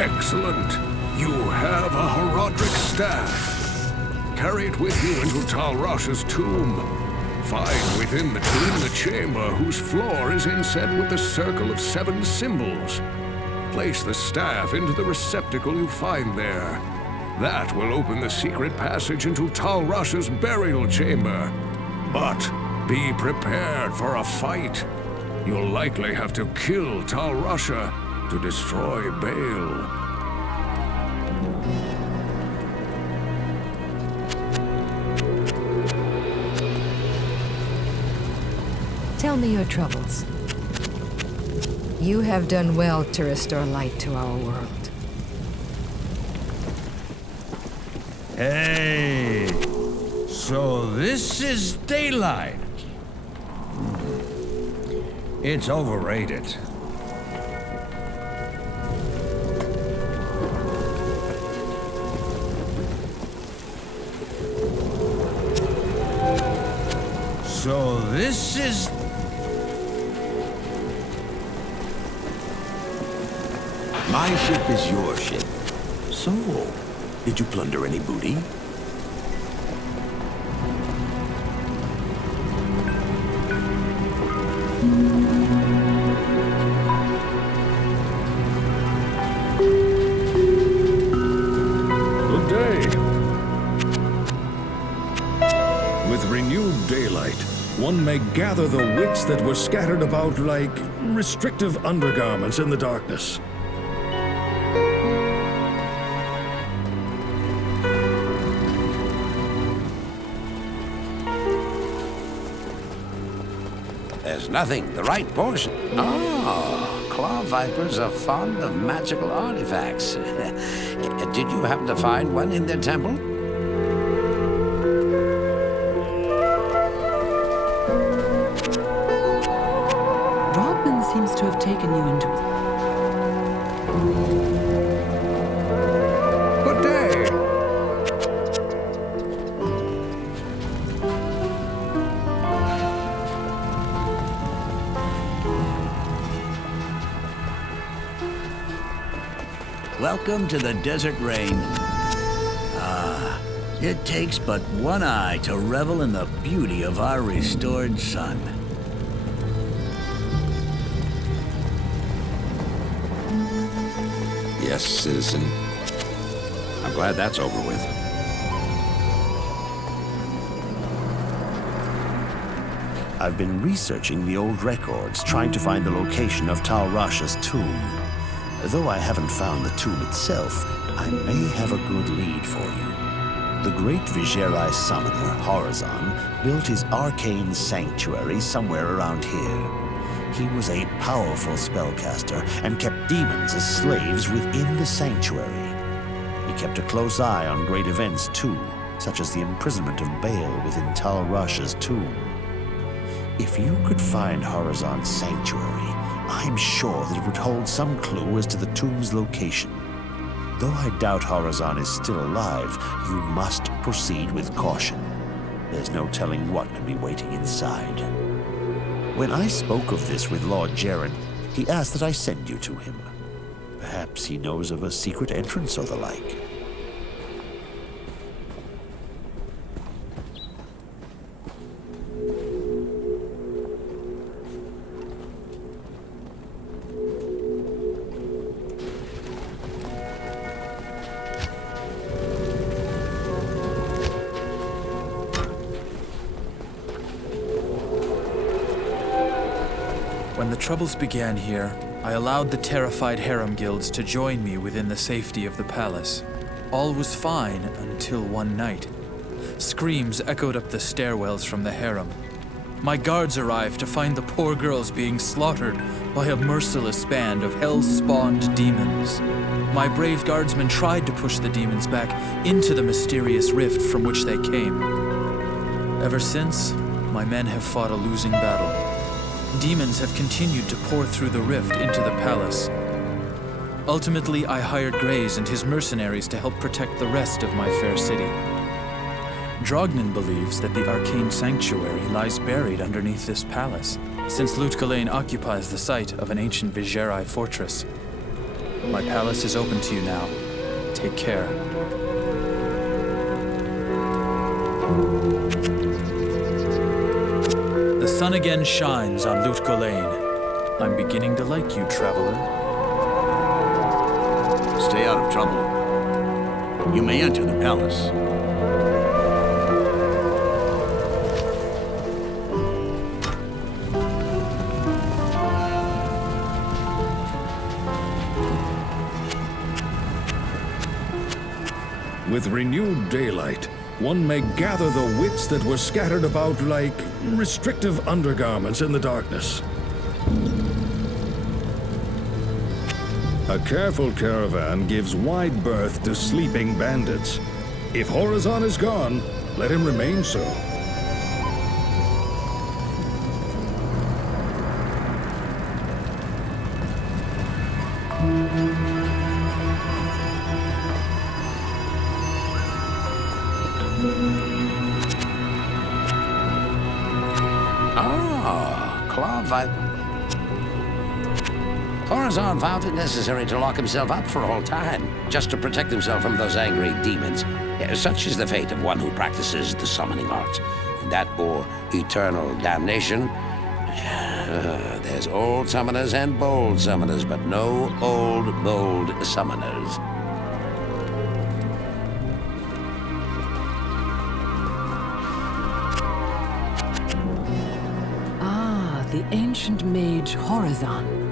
Excellent. You have a Horodric staff. Carry it with you into Tal Rasha's tomb. Find within the tomb the chamber whose floor is inset with the circle of 7 symbols. Place the staff into the receptacle you find there. That will open the secret passage into Tal Rasha's burial chamber. But be prepared for a fight. You'll likely have to kill Tal Rasha to destroy Baal. Tell me your troubles. You have done well to restore light to our world. Hey, so this is daylight. It's overrated. So this is... My ship is your ship. So, did you plunder any booty? Good day. With renewed daylight, one may gather the wits that were scattered about like restrictive undergarments in the darkness. There's nothing, the right portion. Oh, claw vipers are fond of magical artifacts. Did you happen to find one in their temple? Drogman seems to have taken you into his... Good day. Welcome to the desert rain. Ah, it takes but one eye to revel in the beauty of our restored sun. Yes, citizen. I'm glad that's over with. I've been researching the old records, trying to find the location of Tal Rasha's tomb. Though I haven't found the tomb itself, I may have a good lead for you. The great Vigerai summoner, Horizon, built his arcane sanctuary somewhere around here. He was a powerful spellcaster and kept demons as slaves within the sanctuary. He kept a close eye on great events too, such as the imprisonment of Baal within Tal Rasha's tomb. If you could find Horizon's sanctuary, I'm sure that it would hold some clue as to the tomb's location. Though I doubt Horizon is still alive, you must proceed with caution. There's no telling what could be waiting inside. When I spoke of this with Lord Jaren, he asked that I send you to him. Perhaps he knows of a secret entrance or the like. When the troubles began here, I allowed the terrified harem guilds to join me within the safety of the palace. All was fine until one night. Screams echoed up the stairwells from the harem. My guards arrived to find the poor girls being slaughtered by a merciless band of hell-spawned demons. My brave guardsmen tried to push the demons back into the mysterious rift from which they came. Ever since, my men have fought a losing battle. Demons have continued to pour through the rift into the palace. Ultimately, I hired Graze and his mercenaries to help protect the rest of my fair city. Drognan believes that the arcane sanctuary lies buried underneath this palace, since Lut-Gholein occupies the site of an ancient Vigerai fortress. My palace is open to you now. Take care. The sun again shines on Lut-Gholein. I'm beginning to like you, traveler. Stay out of trouble. You may enter the palace. With renewed daylight, one may gather the wits that were scattered about like restrictive undergarments in the darkness. A careful caravan gives wide berth to sleeping bandits. If Horizon is gone, let him remain so. Horizon found it necessary to lock himself up for all time, just to protect himself from those angry demons. Such is the fate of one who practices the summoning art. That or eternal damnation. There's old summoners and bold summoners, but no old, bold summoners. Ah, the ancient mage Horizon.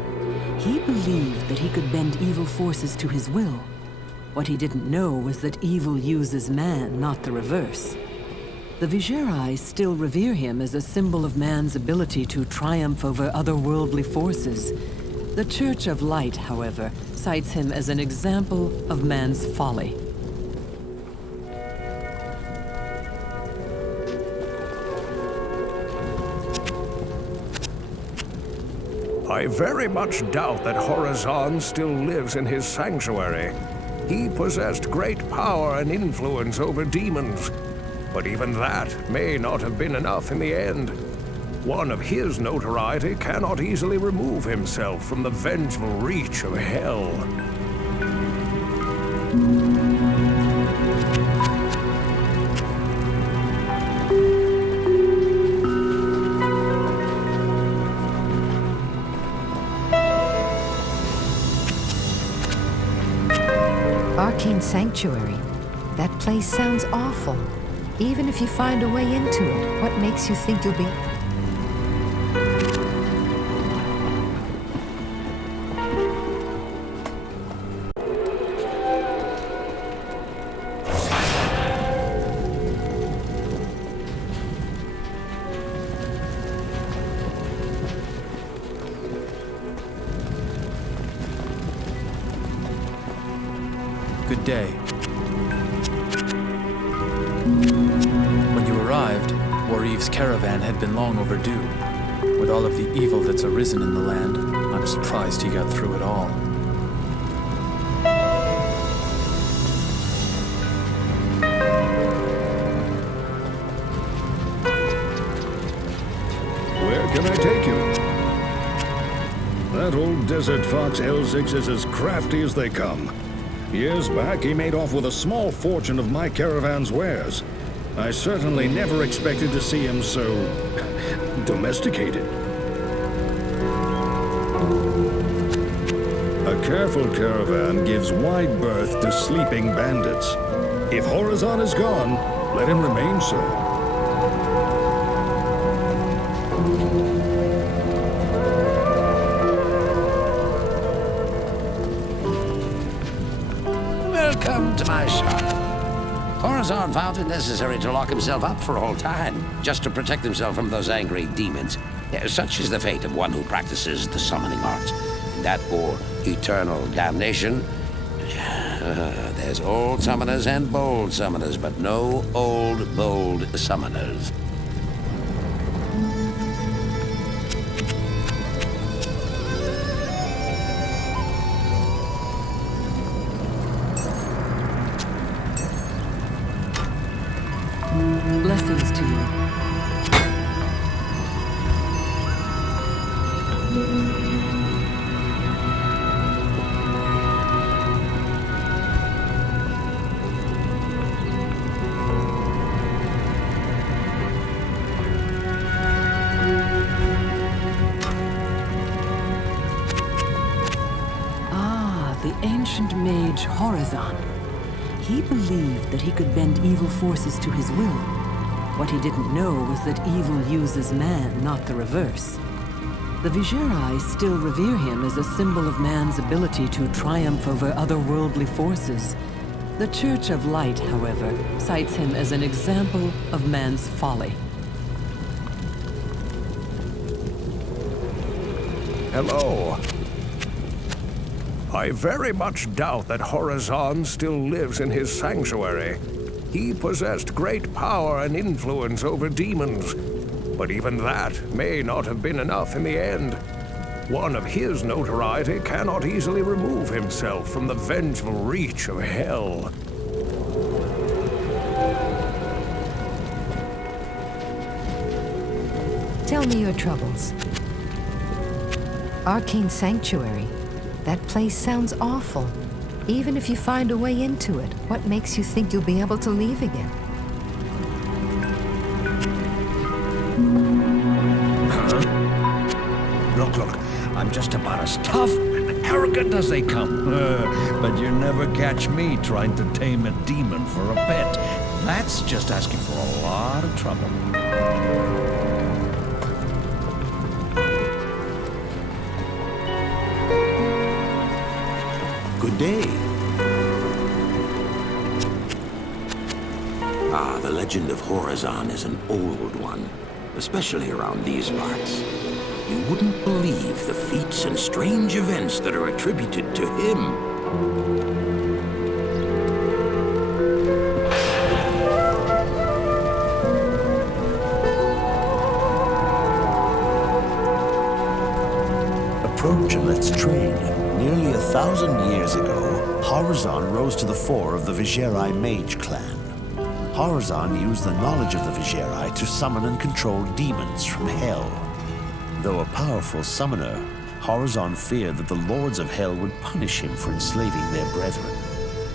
He believed that he could bend evil forces to his will. What he didn't know was that evil uses man, not the reverse. The Vigerai still revere him as a symbol of man's ability to triumph over otherworldly forces. The Church of Light, however, cites him as an example of man's folly. I very much doubt that Horizon still lives in his sanctuary. He possessed great power and influence over demons, but even that may not have been enough in the end. One of his notoriety cannot easily remove himself from the vengeful reach of hell. Arcane Sanctuary. That place sounds awful. Even if you find a way into it, what makes you think you'll be... Good day. When you arrived, Warreve's caravan had been long overdue. With all of the evil that's arisen in the land, I'm surprised he got through it all. Where can I take you? That old desert fox L6 is as crafty as they come. Years back, he made off with a small fortune of my caravan's wares. I certainly never expected to see him so... domesticated. A careful caravan gives wide berth to sleeping bandits. If Horizon is gone, let him remain so. Welcome to my shop. Horizon found it necessary to lock himself up for all time, just to protect himself from those angry demons. Such is the fate of one who practices the summoning art. That or eternal damnation. There's old summoners and bold summoners, but no old, bold summoners. Blessings to you. Ah, the ancient mage Horizon. He believed that he could bend evil forces to his will. What he didn't know was that evil uses man, not the reverse. The Vigerai still revere him as a symbol of man's ability to triumph over otherworldly forces. The Church of Light, however, cites him as an example of man's folly. Hello. I very much doubt that Horizon still lives in his sanctuary. He possessed great power and influence over demons, but even that may not have been enough in the end. One of his notoriety cannot easily remove himself from the vengeful reach of hell. Tell me your troubles. Arcane Sanctuary. That place sounds awful. Even if you find a way into it, what makes you think you'll be able to leave again? Look, I'm just about as tough and arrogant as they come. But you never catch me trying to tame a demon for a pet. That's just asking for a lot of trouble. Good day. Ah, the legend of Horizon is an old one, especially around these parts. You wouldn't believe the feats and strange events that are attributed to him. Approach and let's trade. Nearly 1,000 years ago, Horizon rose to the fore of the Vigerai mage clan. Horizon used the knowledge of the Vigerai to summon and control demons from hell. Though a powerful summoner, Horizon feared that the lords of hell would punish him for enslaving their brethren.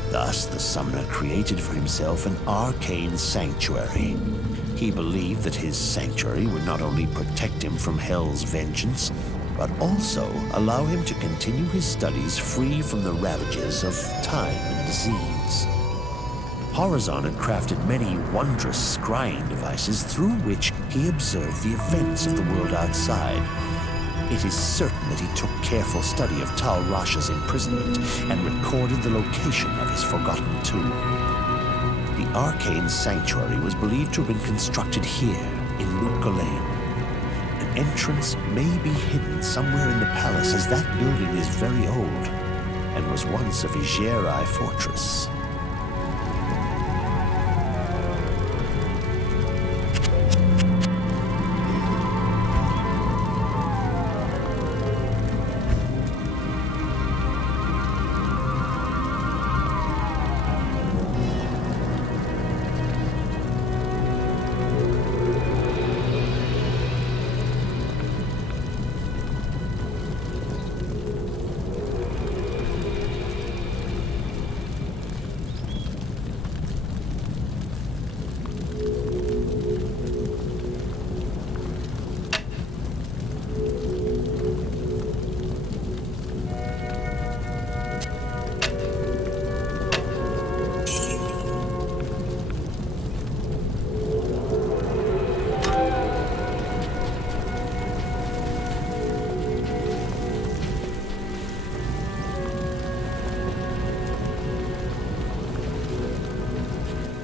Thus, the summoner created for himself an arcane sanctuary. He believed that his sanctuary would not only protect him from Hell's vengeance, but also allow him to continue his studies free from the ravages of time and disease. Horizon had crafted many wondrous scrying devices through which he observed the events of the world outside. It is certain that he took careful study of Tal Rasha's imprisonment and recorded the location of his forgotten tomb. The arcane sanctuary was believed to have been constructed here in Lut Gholein. An entrance may be hidden somewhere in the palace, as that building is very old and was once a Vigerai fortress.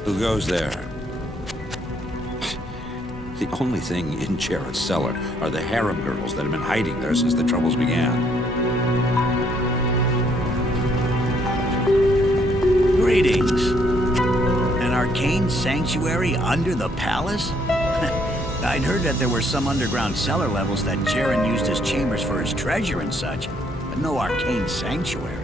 Who goes there? The only thing in Jarrett's cellar are the harem girls that have been hiding there since the troubles began. Greetings. An arcane sanctuary under the palace? I'd heard that there were some underground cellar levels that Jaren used as chambers for his treasure and such, but no arcane sanctuary.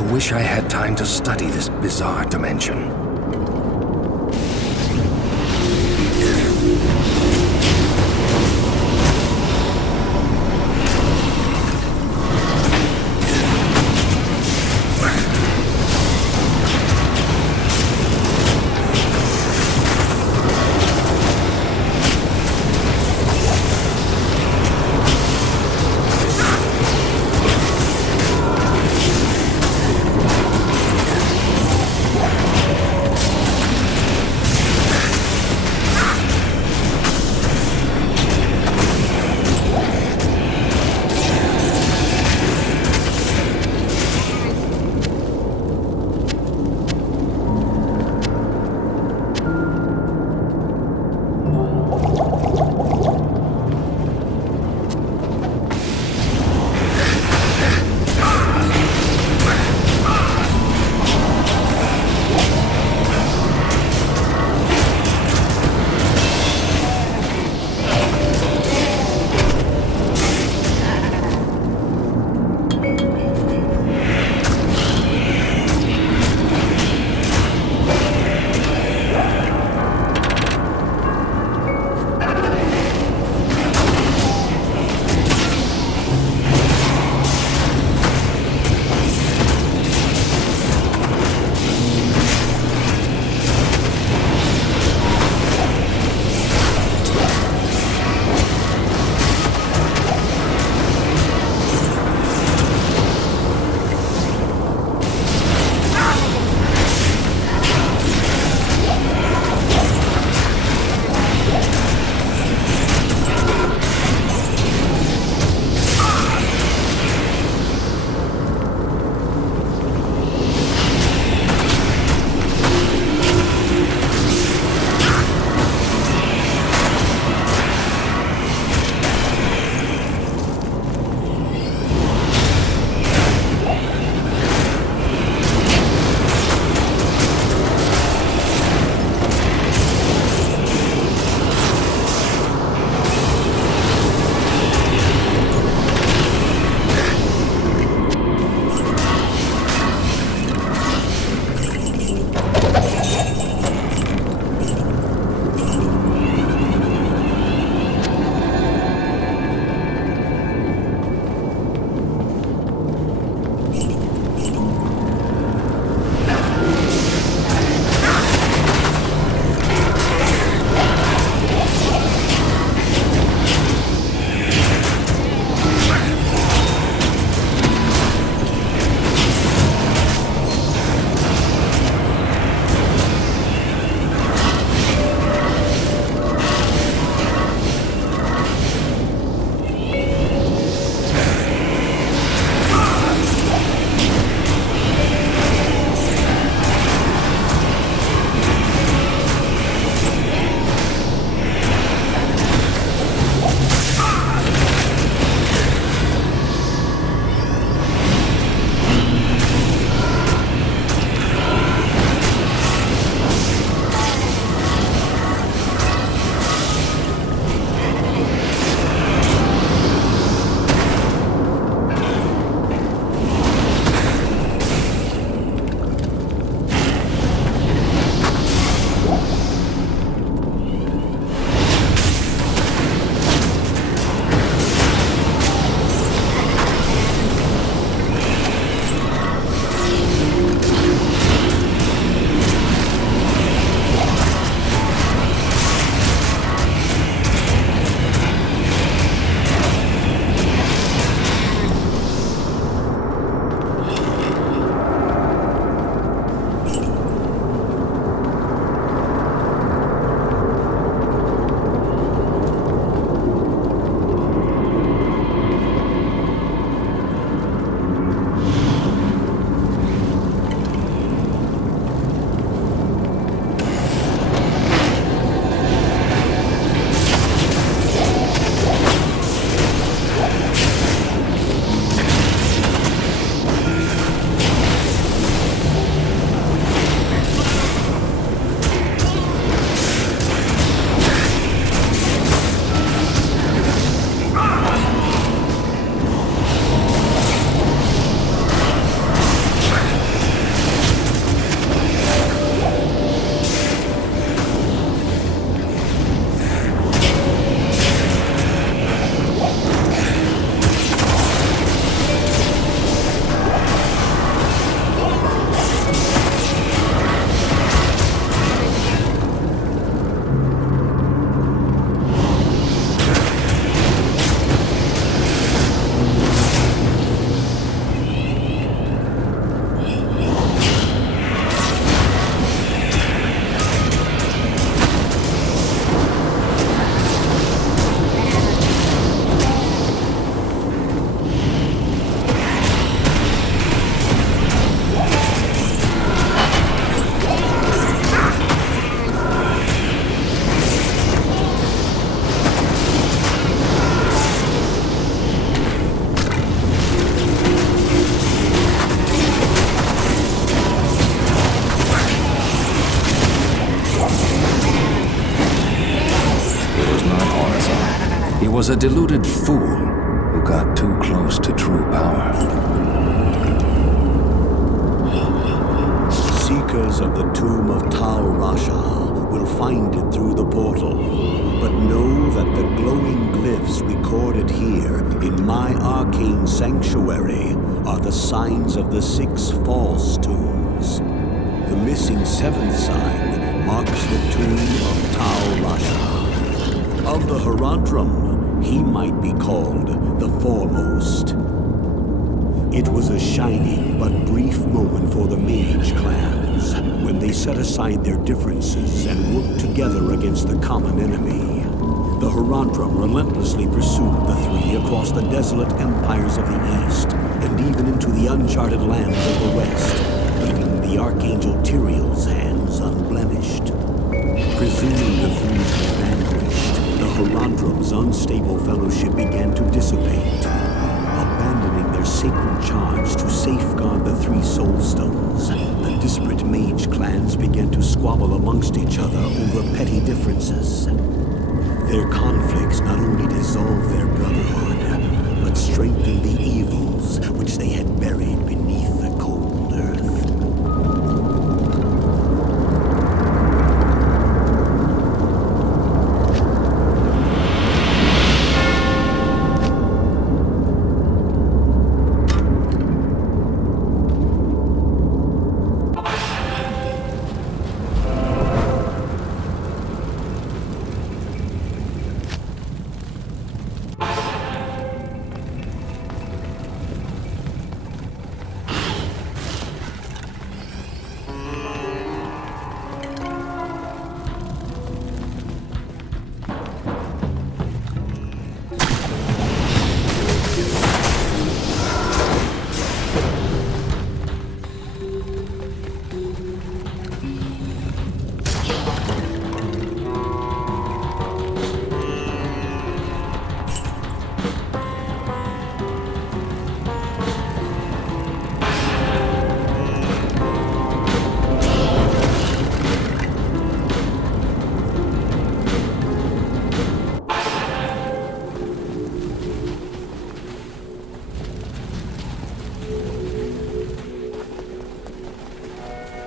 I wish I had time to study this bizarre dimension. was a deluded fool who got too close to true power. Seekers of the tomb of Tal Rasha will find it through the portal, but know that the glowing glyphs recorded here in my arcane sanctuary are the signs of the 6 false tombs. The missing 7th sign marks the tomb of Tal Rasha. Of the Herodrum, he might be called the Foremost. It was a shining but brief moment for the mage clans when they set aside their differences and worked together against the common enemy. The Herodrum relentlessly pursued the 3 across the desolate empires of the East and even into the uncharted lands of the West, leaving the Archangel Tyrael's hands unblemished. Presuming the 3 to be vanquished, the Herodrum's unstable fellowship began to dissipate, abandoning their sacred charge to safeguard the 3 soul stones. The disparate mage clans began to squabble amongst each other over petty differences. Their conflicts not only dissolved their brotherhood, but strengthened the evils which they had buried beneath the cold earth.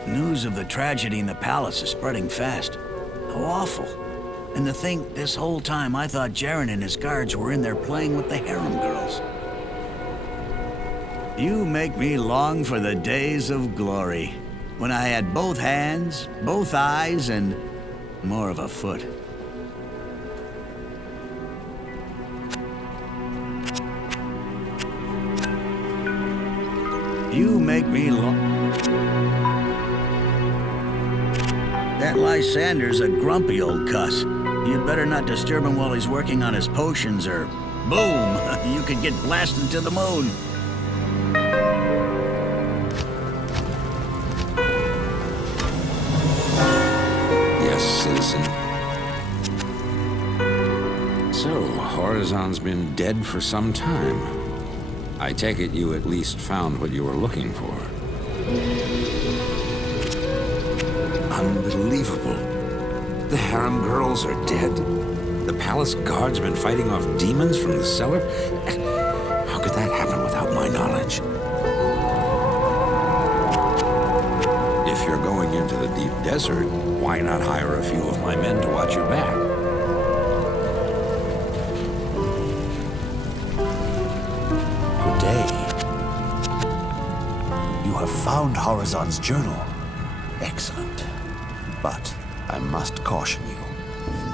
News of the tragedy in the palace is spreading fast. How awful. And to think, this whole time I thought Jaren and his guards were in there playing with the harem girls. You make me long for the days of glory, when I had both hands, both eyes, and more of a foot. You make me long... That Lysander's a grumpy old cuss. You'd better not disturb him while he's working on his potions, or boom, you could get blasted to the moon. Yes, citizen. So, Horizon's been dead for some time. I take it you at least found what you were looking for. Unbelievable. The harem girls are dead. The palace guard's been fighting off demons from the cellar. How could that happen without my knowledge? If you're going into the deep desert, why not hire a few of my men to watch your back? Good day. You have found Horizon's journal. Excellent. But I must caution you.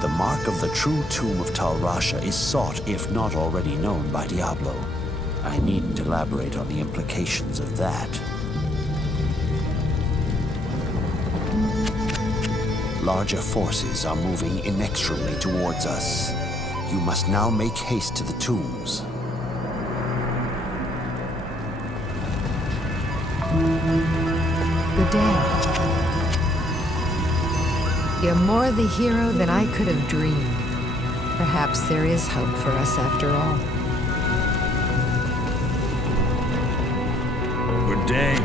The mark of the true tomb of Tal Rasha is sought, if not already known, by Diablo. I needn't elaborate on the implications of that. Larger forces are moving inexorably towards us. You must now make haste to the tombs. Good day. You're more the hero than I could have dreamed. Perhaps there is hope for us after all. Good day.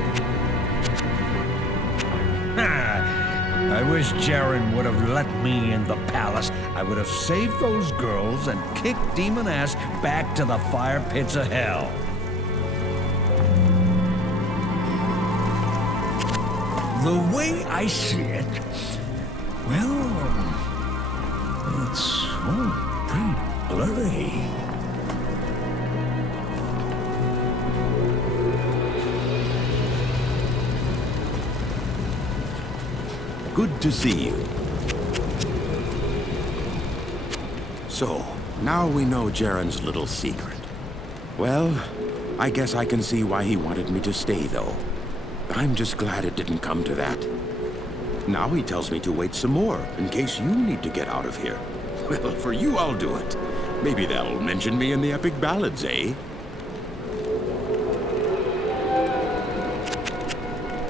Ha! I wish Jaren would have let me in the palace. I would have saved those girls and kicked demon ass back to the fire pits of hell. The way I see it, well, it's all pretty blurry. Good to see you. So, now we know Jaren's little secret. Well, I guess I can see why he wanted me to stay, though. I'm just glad it didn't come to that. Now he tells me to wait some more, in case you need to get out of here. Well, for you, I'll do it. Maybe that'll mention me in the epic ballads, eh?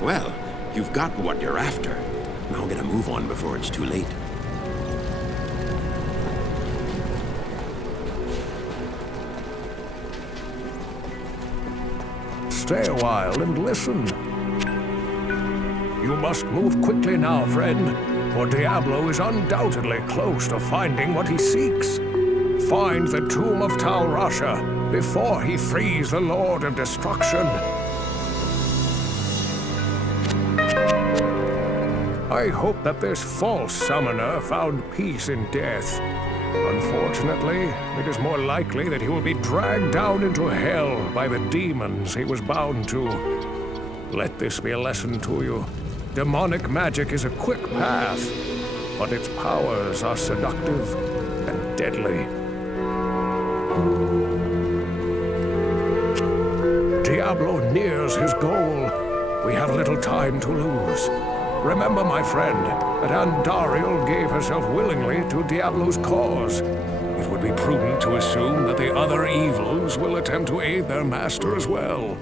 Well, you've got what you're after. Now get a move on before it's too late. Stay a while and listen. You must move quickly now, friend, for Diablo is undoubtedly close to finding what he seeks. Find the tomb of Tal Rasha before he frees the Lord of Destruction. I hope that this false summoner found peace in death. Unfortunately, it is more likely that he will be dragged down into hell by the demons he was bound to. Let this be a lesson to you. Demonic magic is a quick path, but its powers are seductive and deadly. Diablo nears his goal. We have little time to lose. Remember, my friend, that Andariel gave herself willingly to Diablo's cause. It would be prudent to assume that the other evils will attempt to aid their master as well.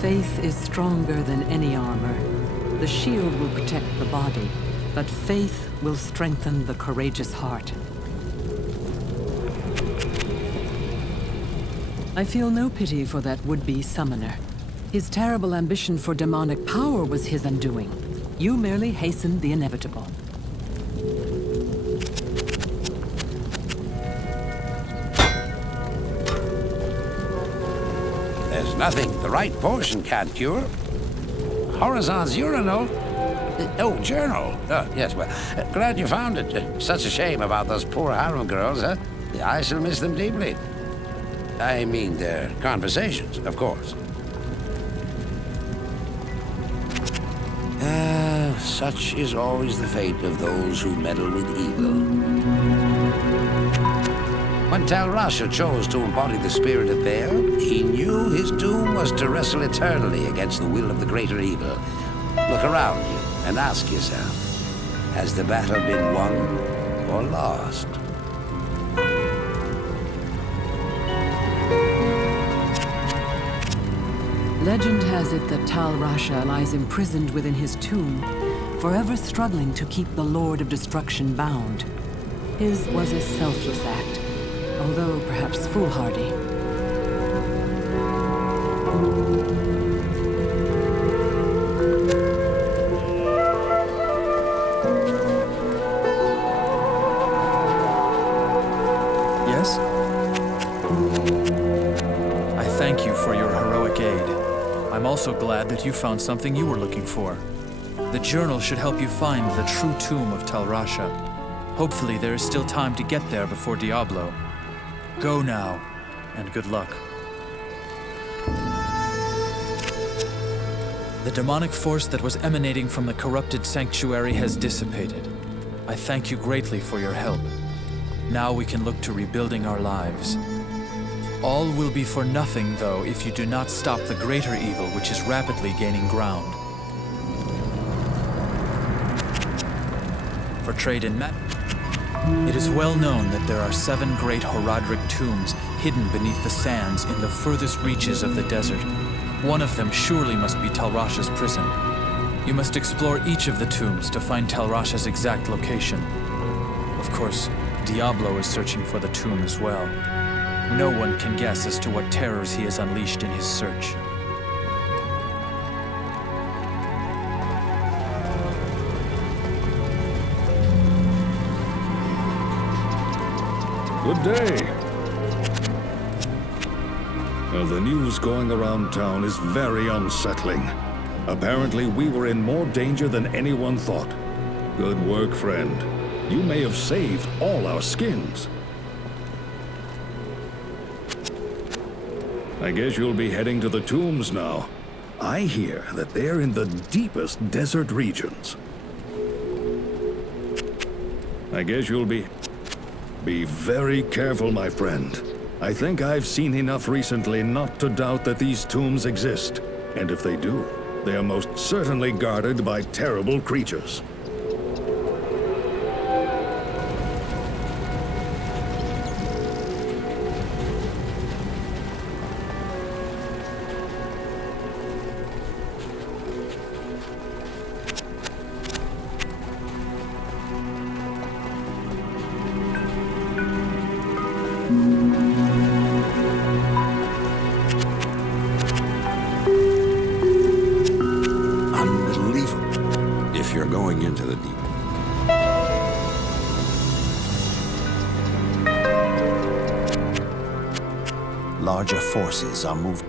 Faith is stronger than any armor. The shield will protect the body, but faith will strengthen the courageous heart. I feel no pity for that would-be summoner. His terrible ambition for demonic power was his undoing. You merely hastened the inevitable. There's nothing the right potion can't cure. Horizon's urinal. Oh, journal. Yes, well, glad you found it. Such a shame about those poor harem girls, huh? I shall miss them deeply. I mean, their conversations, of course. Such is always the fate of those who meddle with evil. When Tal Rasha chose to embody the spirit of Baal, he knew his doom was to wrestle eternally against the will of the greater evil. Look around you and ask yourself, has the battle been won or lost? Legend has it that Tal Rasha lies imprisoned within his tomb, forever struggling to keep the Lord of Destruction bound. His was a selfless act, although perhaps foolhardy. also glad that you found something you were looking for. The journal should help you find the true tomb of Tal Rasha. Hopefully there is still time to get there before Diablo. Go now, and good luck. The demonic force that was emanating from the corrupted sanctuary has dissipated. I thank you greatly for your help. Now we can look to rebuilding our lives. All will be for nothing, though, if you do not stop the greater evil which is rapidly gaining ground. For trade in it is well known that there are 7 great Horadric tombs hidden beneath the sands in the furthest reaches of the desert. One of them surely must be Tal Rasha's prison. You must explore each of the tombs to find Tal Rasha's exact location. Of course, Diablo is searching for the tomb as well. No one can guess as to what terrors he has unleashed in his search. Good day. Well, the news going around town is very unsettling. Apparently, we were in more danger than anyone thought. Good work, friend. You may have saved all our skins. I guess you'll be heading to the tombs now. I hear that they're in the deepest desert regions. I guess you'll be very careful, my friend. I think I've seen enough recently not to doubt that these tombs exist. And if they do, they are most certainly guarded by terrible creatures. If you're going into the deep. Larger forces are moving.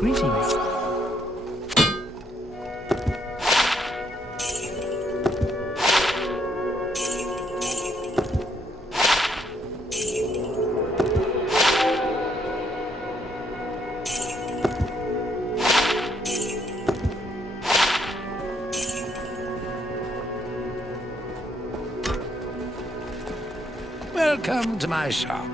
Greetings. Welcome to my shop.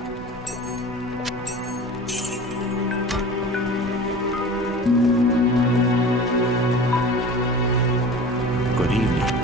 Good evening.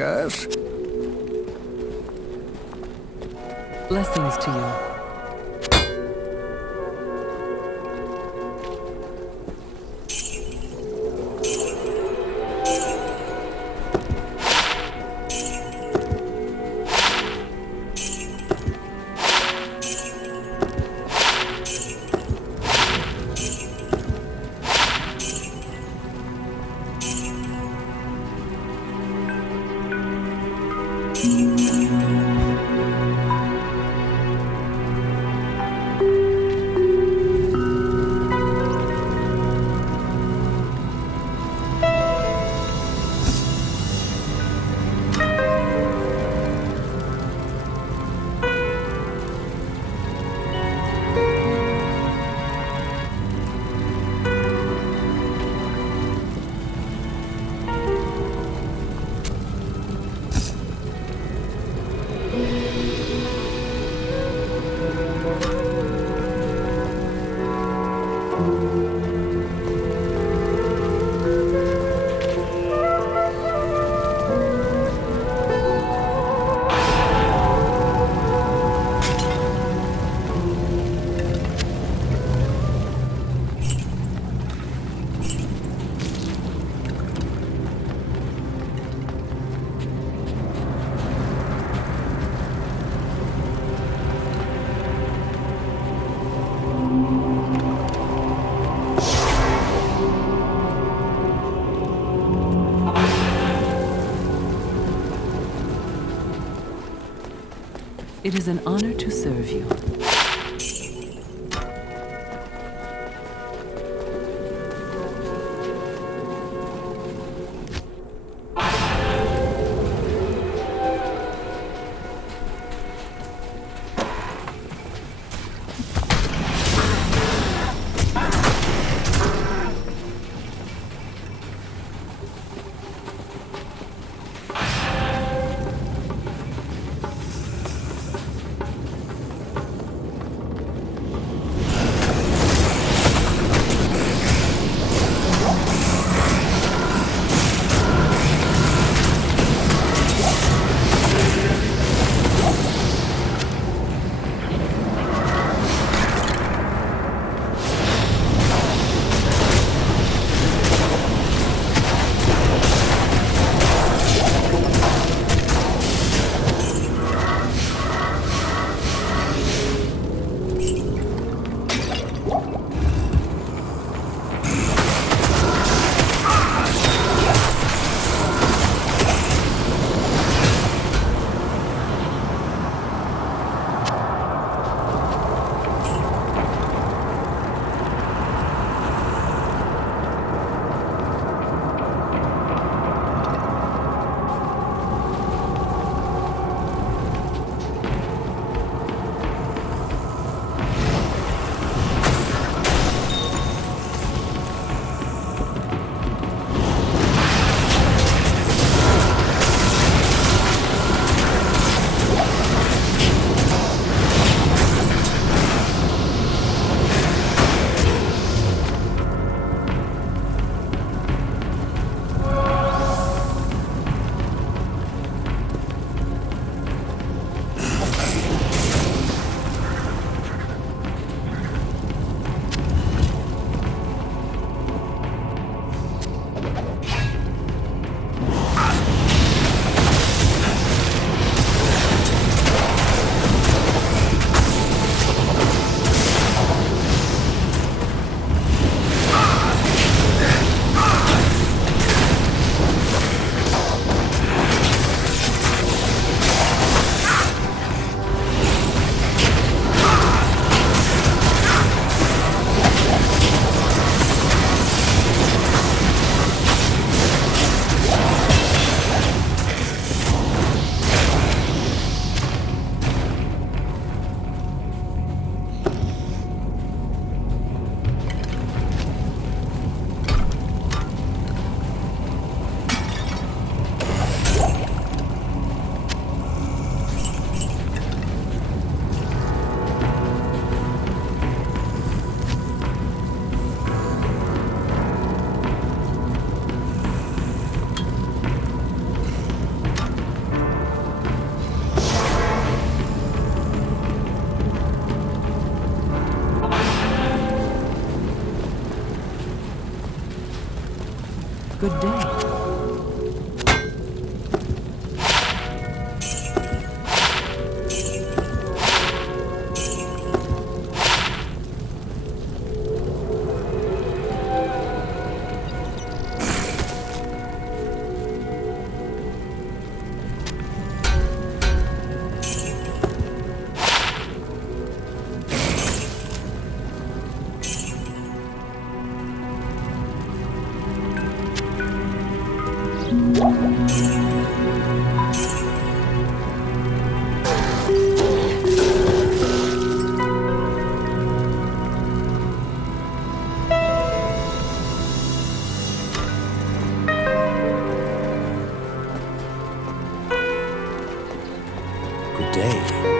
Yes? Blessings to you. It is an honor to serve you. good day. Good day.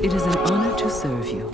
It is an honor to serve you.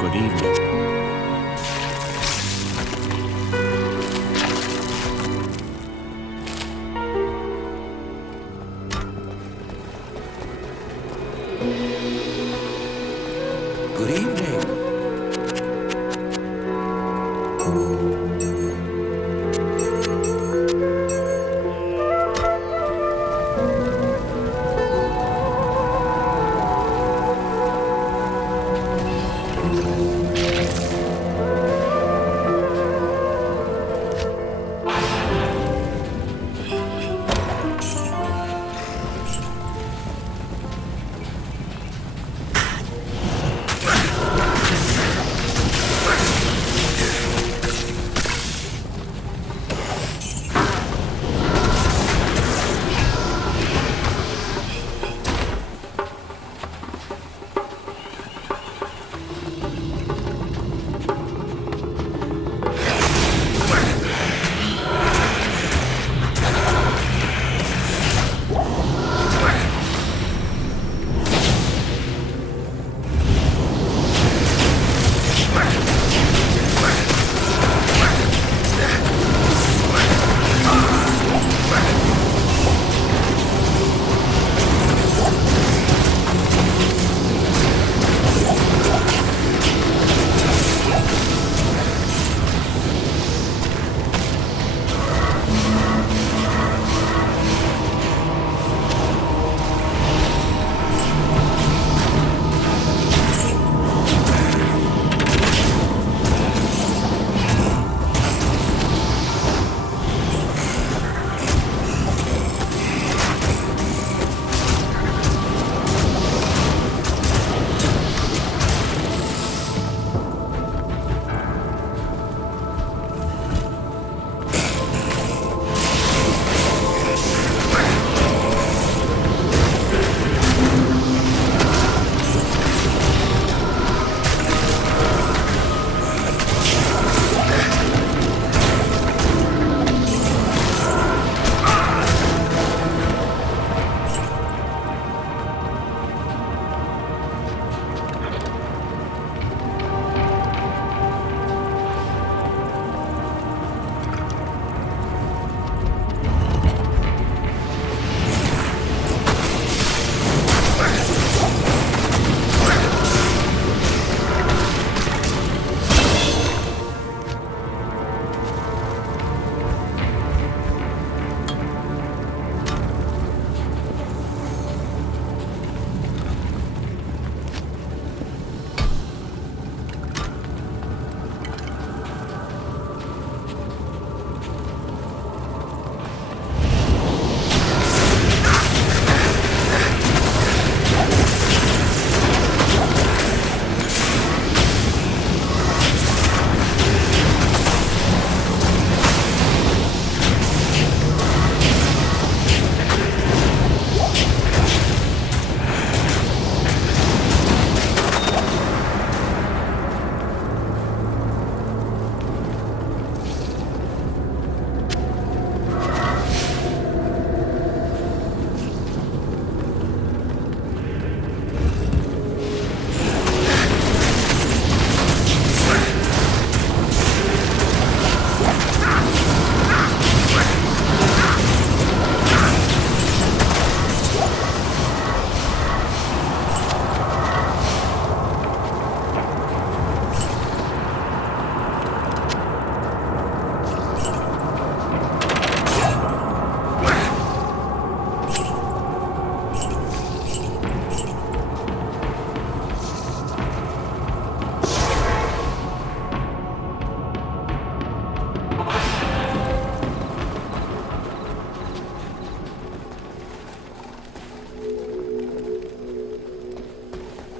Good evening. Good evening.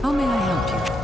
How may I help you?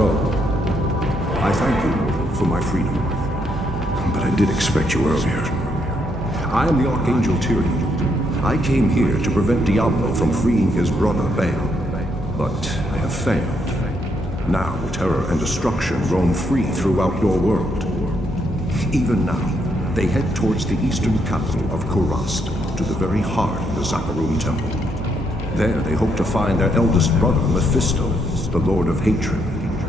Hello. I thank you for my freedom, but I did expect you earlier. I am the Archangel Tyrion. I came here to prevent Diablo from freeing his brother Baal, but I have failed. Now terror and destruction roam free throughout your world. Even now, they head towards the eastern capital of Kurast, to the very heart of the Zakarum Temple. There they hope to find their eldest brother, Mephisto, the Lord of Hatred,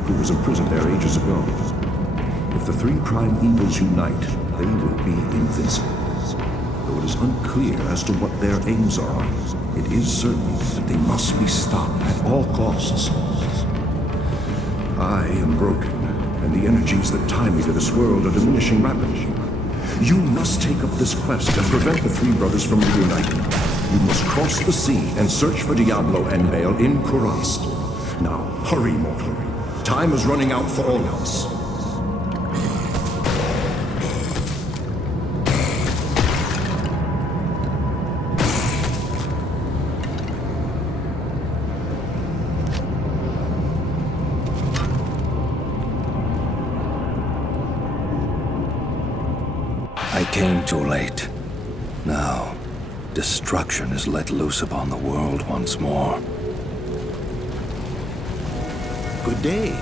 who was imprisoned there ages ago. If the three prime evils unite, they will be invincible. Though it is unclear as to what their aims are, it is certain that they must be stopped at all costs. I am broken, and the energies that tie me to this world are diminishing rapidly. You must take up this quest and prevent the three brothers from reuniting. You must cross the sea and search for Diablo and Baal in Kurast. Now, hurry, mortal. Time is running out for all of us. I came too late. Now, destruction is let loose upon the world once more. Good day.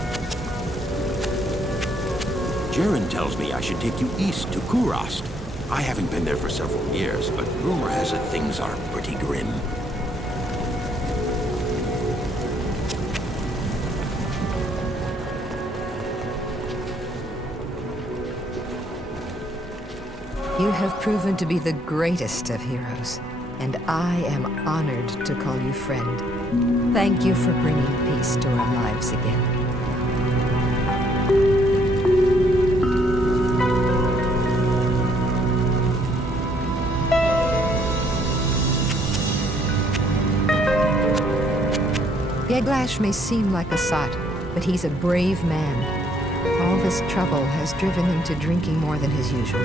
Jaren tells me I should take you east to Kurast. I haven't been there for several years, but rumor has it things are pretty grim. You have proven to be the greatest of heroes, and I am honored to call you friend. Thank you for bringing peace to our lives again. Yeglash may seem like a sot, but he's a brave man. All this trouble has driven him to drinking more than his usual.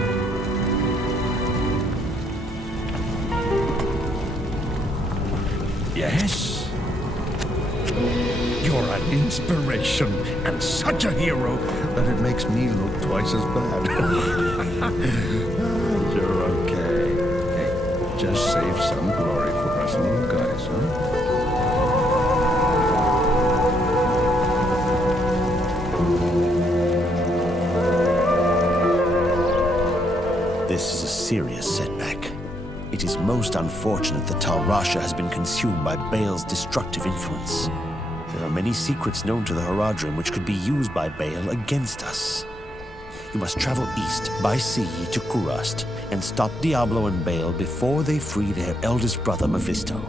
Yes? You're an inspiration and such a hero that it makes me look twice as bad. You're okay. Hey, just save some glory for us little guys, huh? This is a serious setback. It is most unfortunate that Tal Rasha has been consumed by Baal's destructive influence. There are many secrets known to the Haradrim which could be used by Baal against us. You must travel east by sea to Kurast and stop Diablo and Baal before they free their eldest brother Mephisto.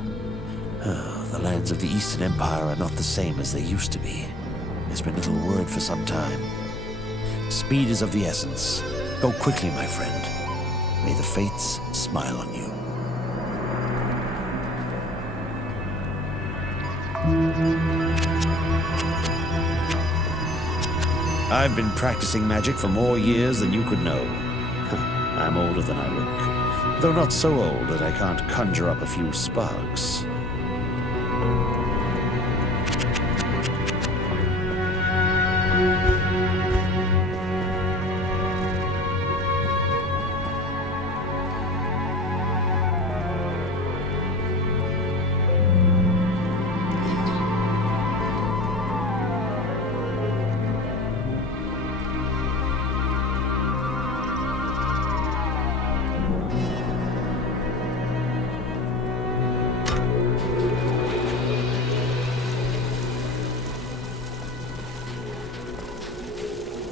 The lands of the Eastern Empire are not the same as they used to be. There's been little word for some time. Speed is of the essence. Go quickly, my friend. May the fates smile on you. I've been practicing magic for more years than you could know. I'm older than I look, though not so old that I can't conjure up a few sparks.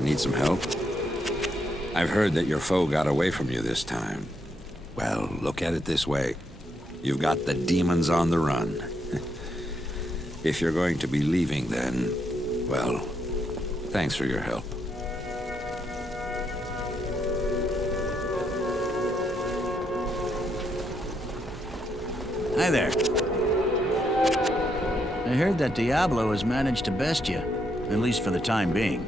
Need some help? I've heard that your foe got away from you this time. Well, look at it this way. You've got the demons on the run. If you're going to be leaving, then, well, thanks for your help. Hi there. I heard that Diablo has managed to best you, at least for the time being.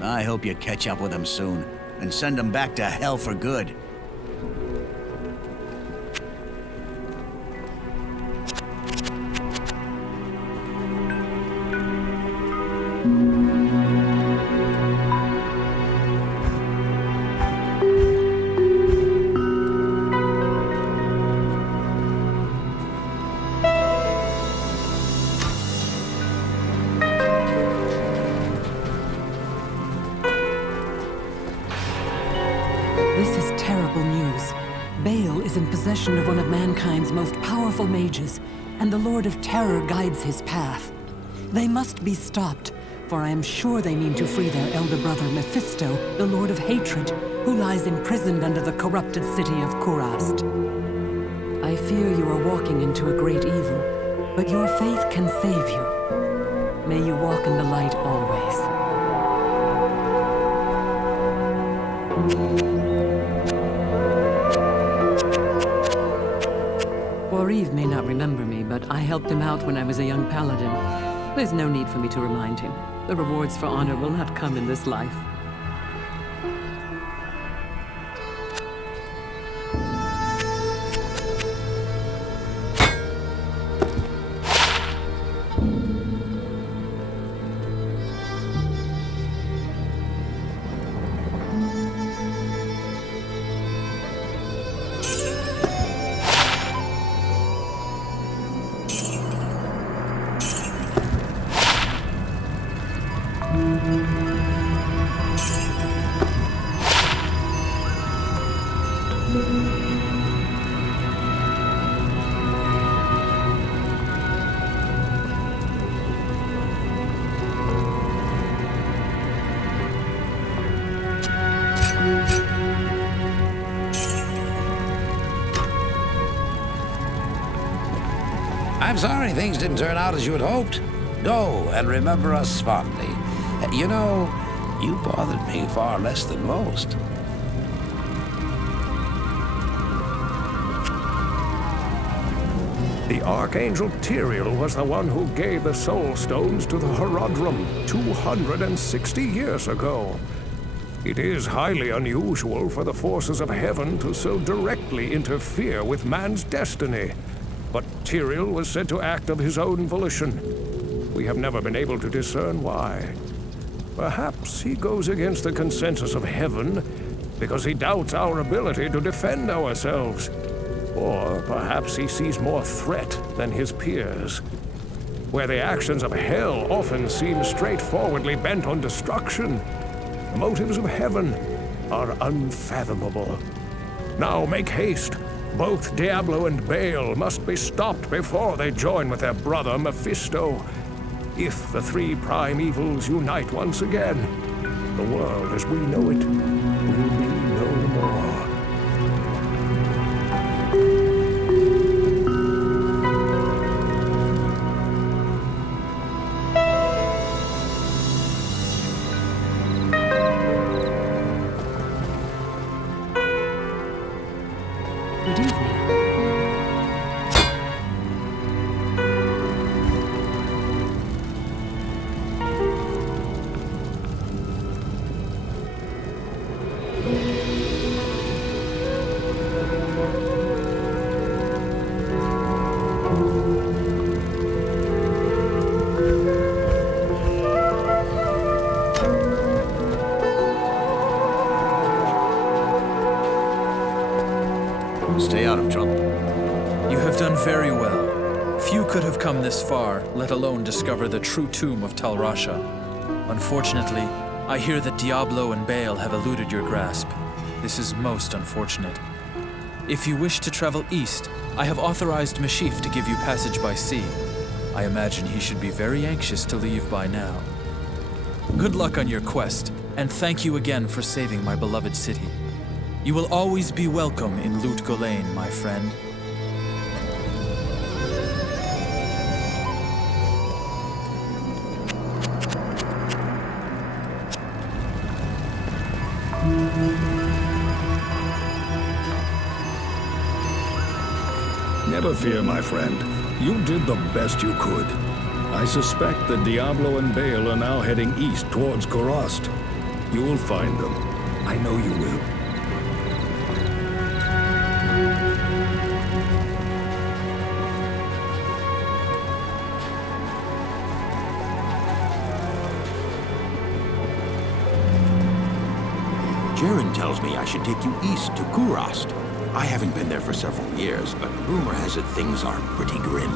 I hope you catch up with him soon, and send him back to hell for good. Baal is in possession of one of mankind's most powerful mages, and the Lord of Terror guides his path. They must be stopped, for I am sure they mean to free their elder brother Mephisto, the Lord of Hatred, who lies imprisoned under the corrupted city of Kurast. I fear you are walking into a great evil, but your faith can save you. May you walk in the light always. Wareve may not remember me, but I helped him out when I was a young paladin. There's no need for me to remind him. The rewards for honor will not come in this life. I'm sorry things didn't turn out as you had hoped. Go and remember us fondly. You know, you bothered me far less than most. The Archangel Tyrael was the one who gave the Soul Stones to the Horodrum 260 years ago. It is highly unusual for the forces of heaven to so directly interfere with man's destiny. But Tyrael was said to act of his own volition. We have never been able to discern why. Perhaps he goes against the consensus of heaven because he doubts our ability to defend ourselves. Or perhaps he sees more threat than his peers. Where the actions of hell often seem straightforwardly bent on destruction, the motives of heaven are unfathomable. Now make haste. Both Diablo and Baal must be stopped before they join with their brother Mephisto. If the three prime evils unite once again, the world as we know it will be no more. Good evening. Stay out of trouble. You have done very well. Few could have come this far, let alone discover the true tomb of Tal Rasha. Unfortunately, I hear that Diablo and Baal have eluded your grasp. This is most unfortunate. If you wish to travel east, I have authorized Mashif to give you passage by sea. I imagine he should be very anxious to leave by now. Good luck on your quest, and thank you again for saving my beloved city. You will always be welcome in Lut Gholein, my friend. Never fear, my friend. You did the best you could. I suspect that Diablo and Baal are now heading east towards Kurast. You will find them. I know you will. Jaren tells me I should take you east to Kurast. I haven't been there for several years, but rumor has it things are pretty grim.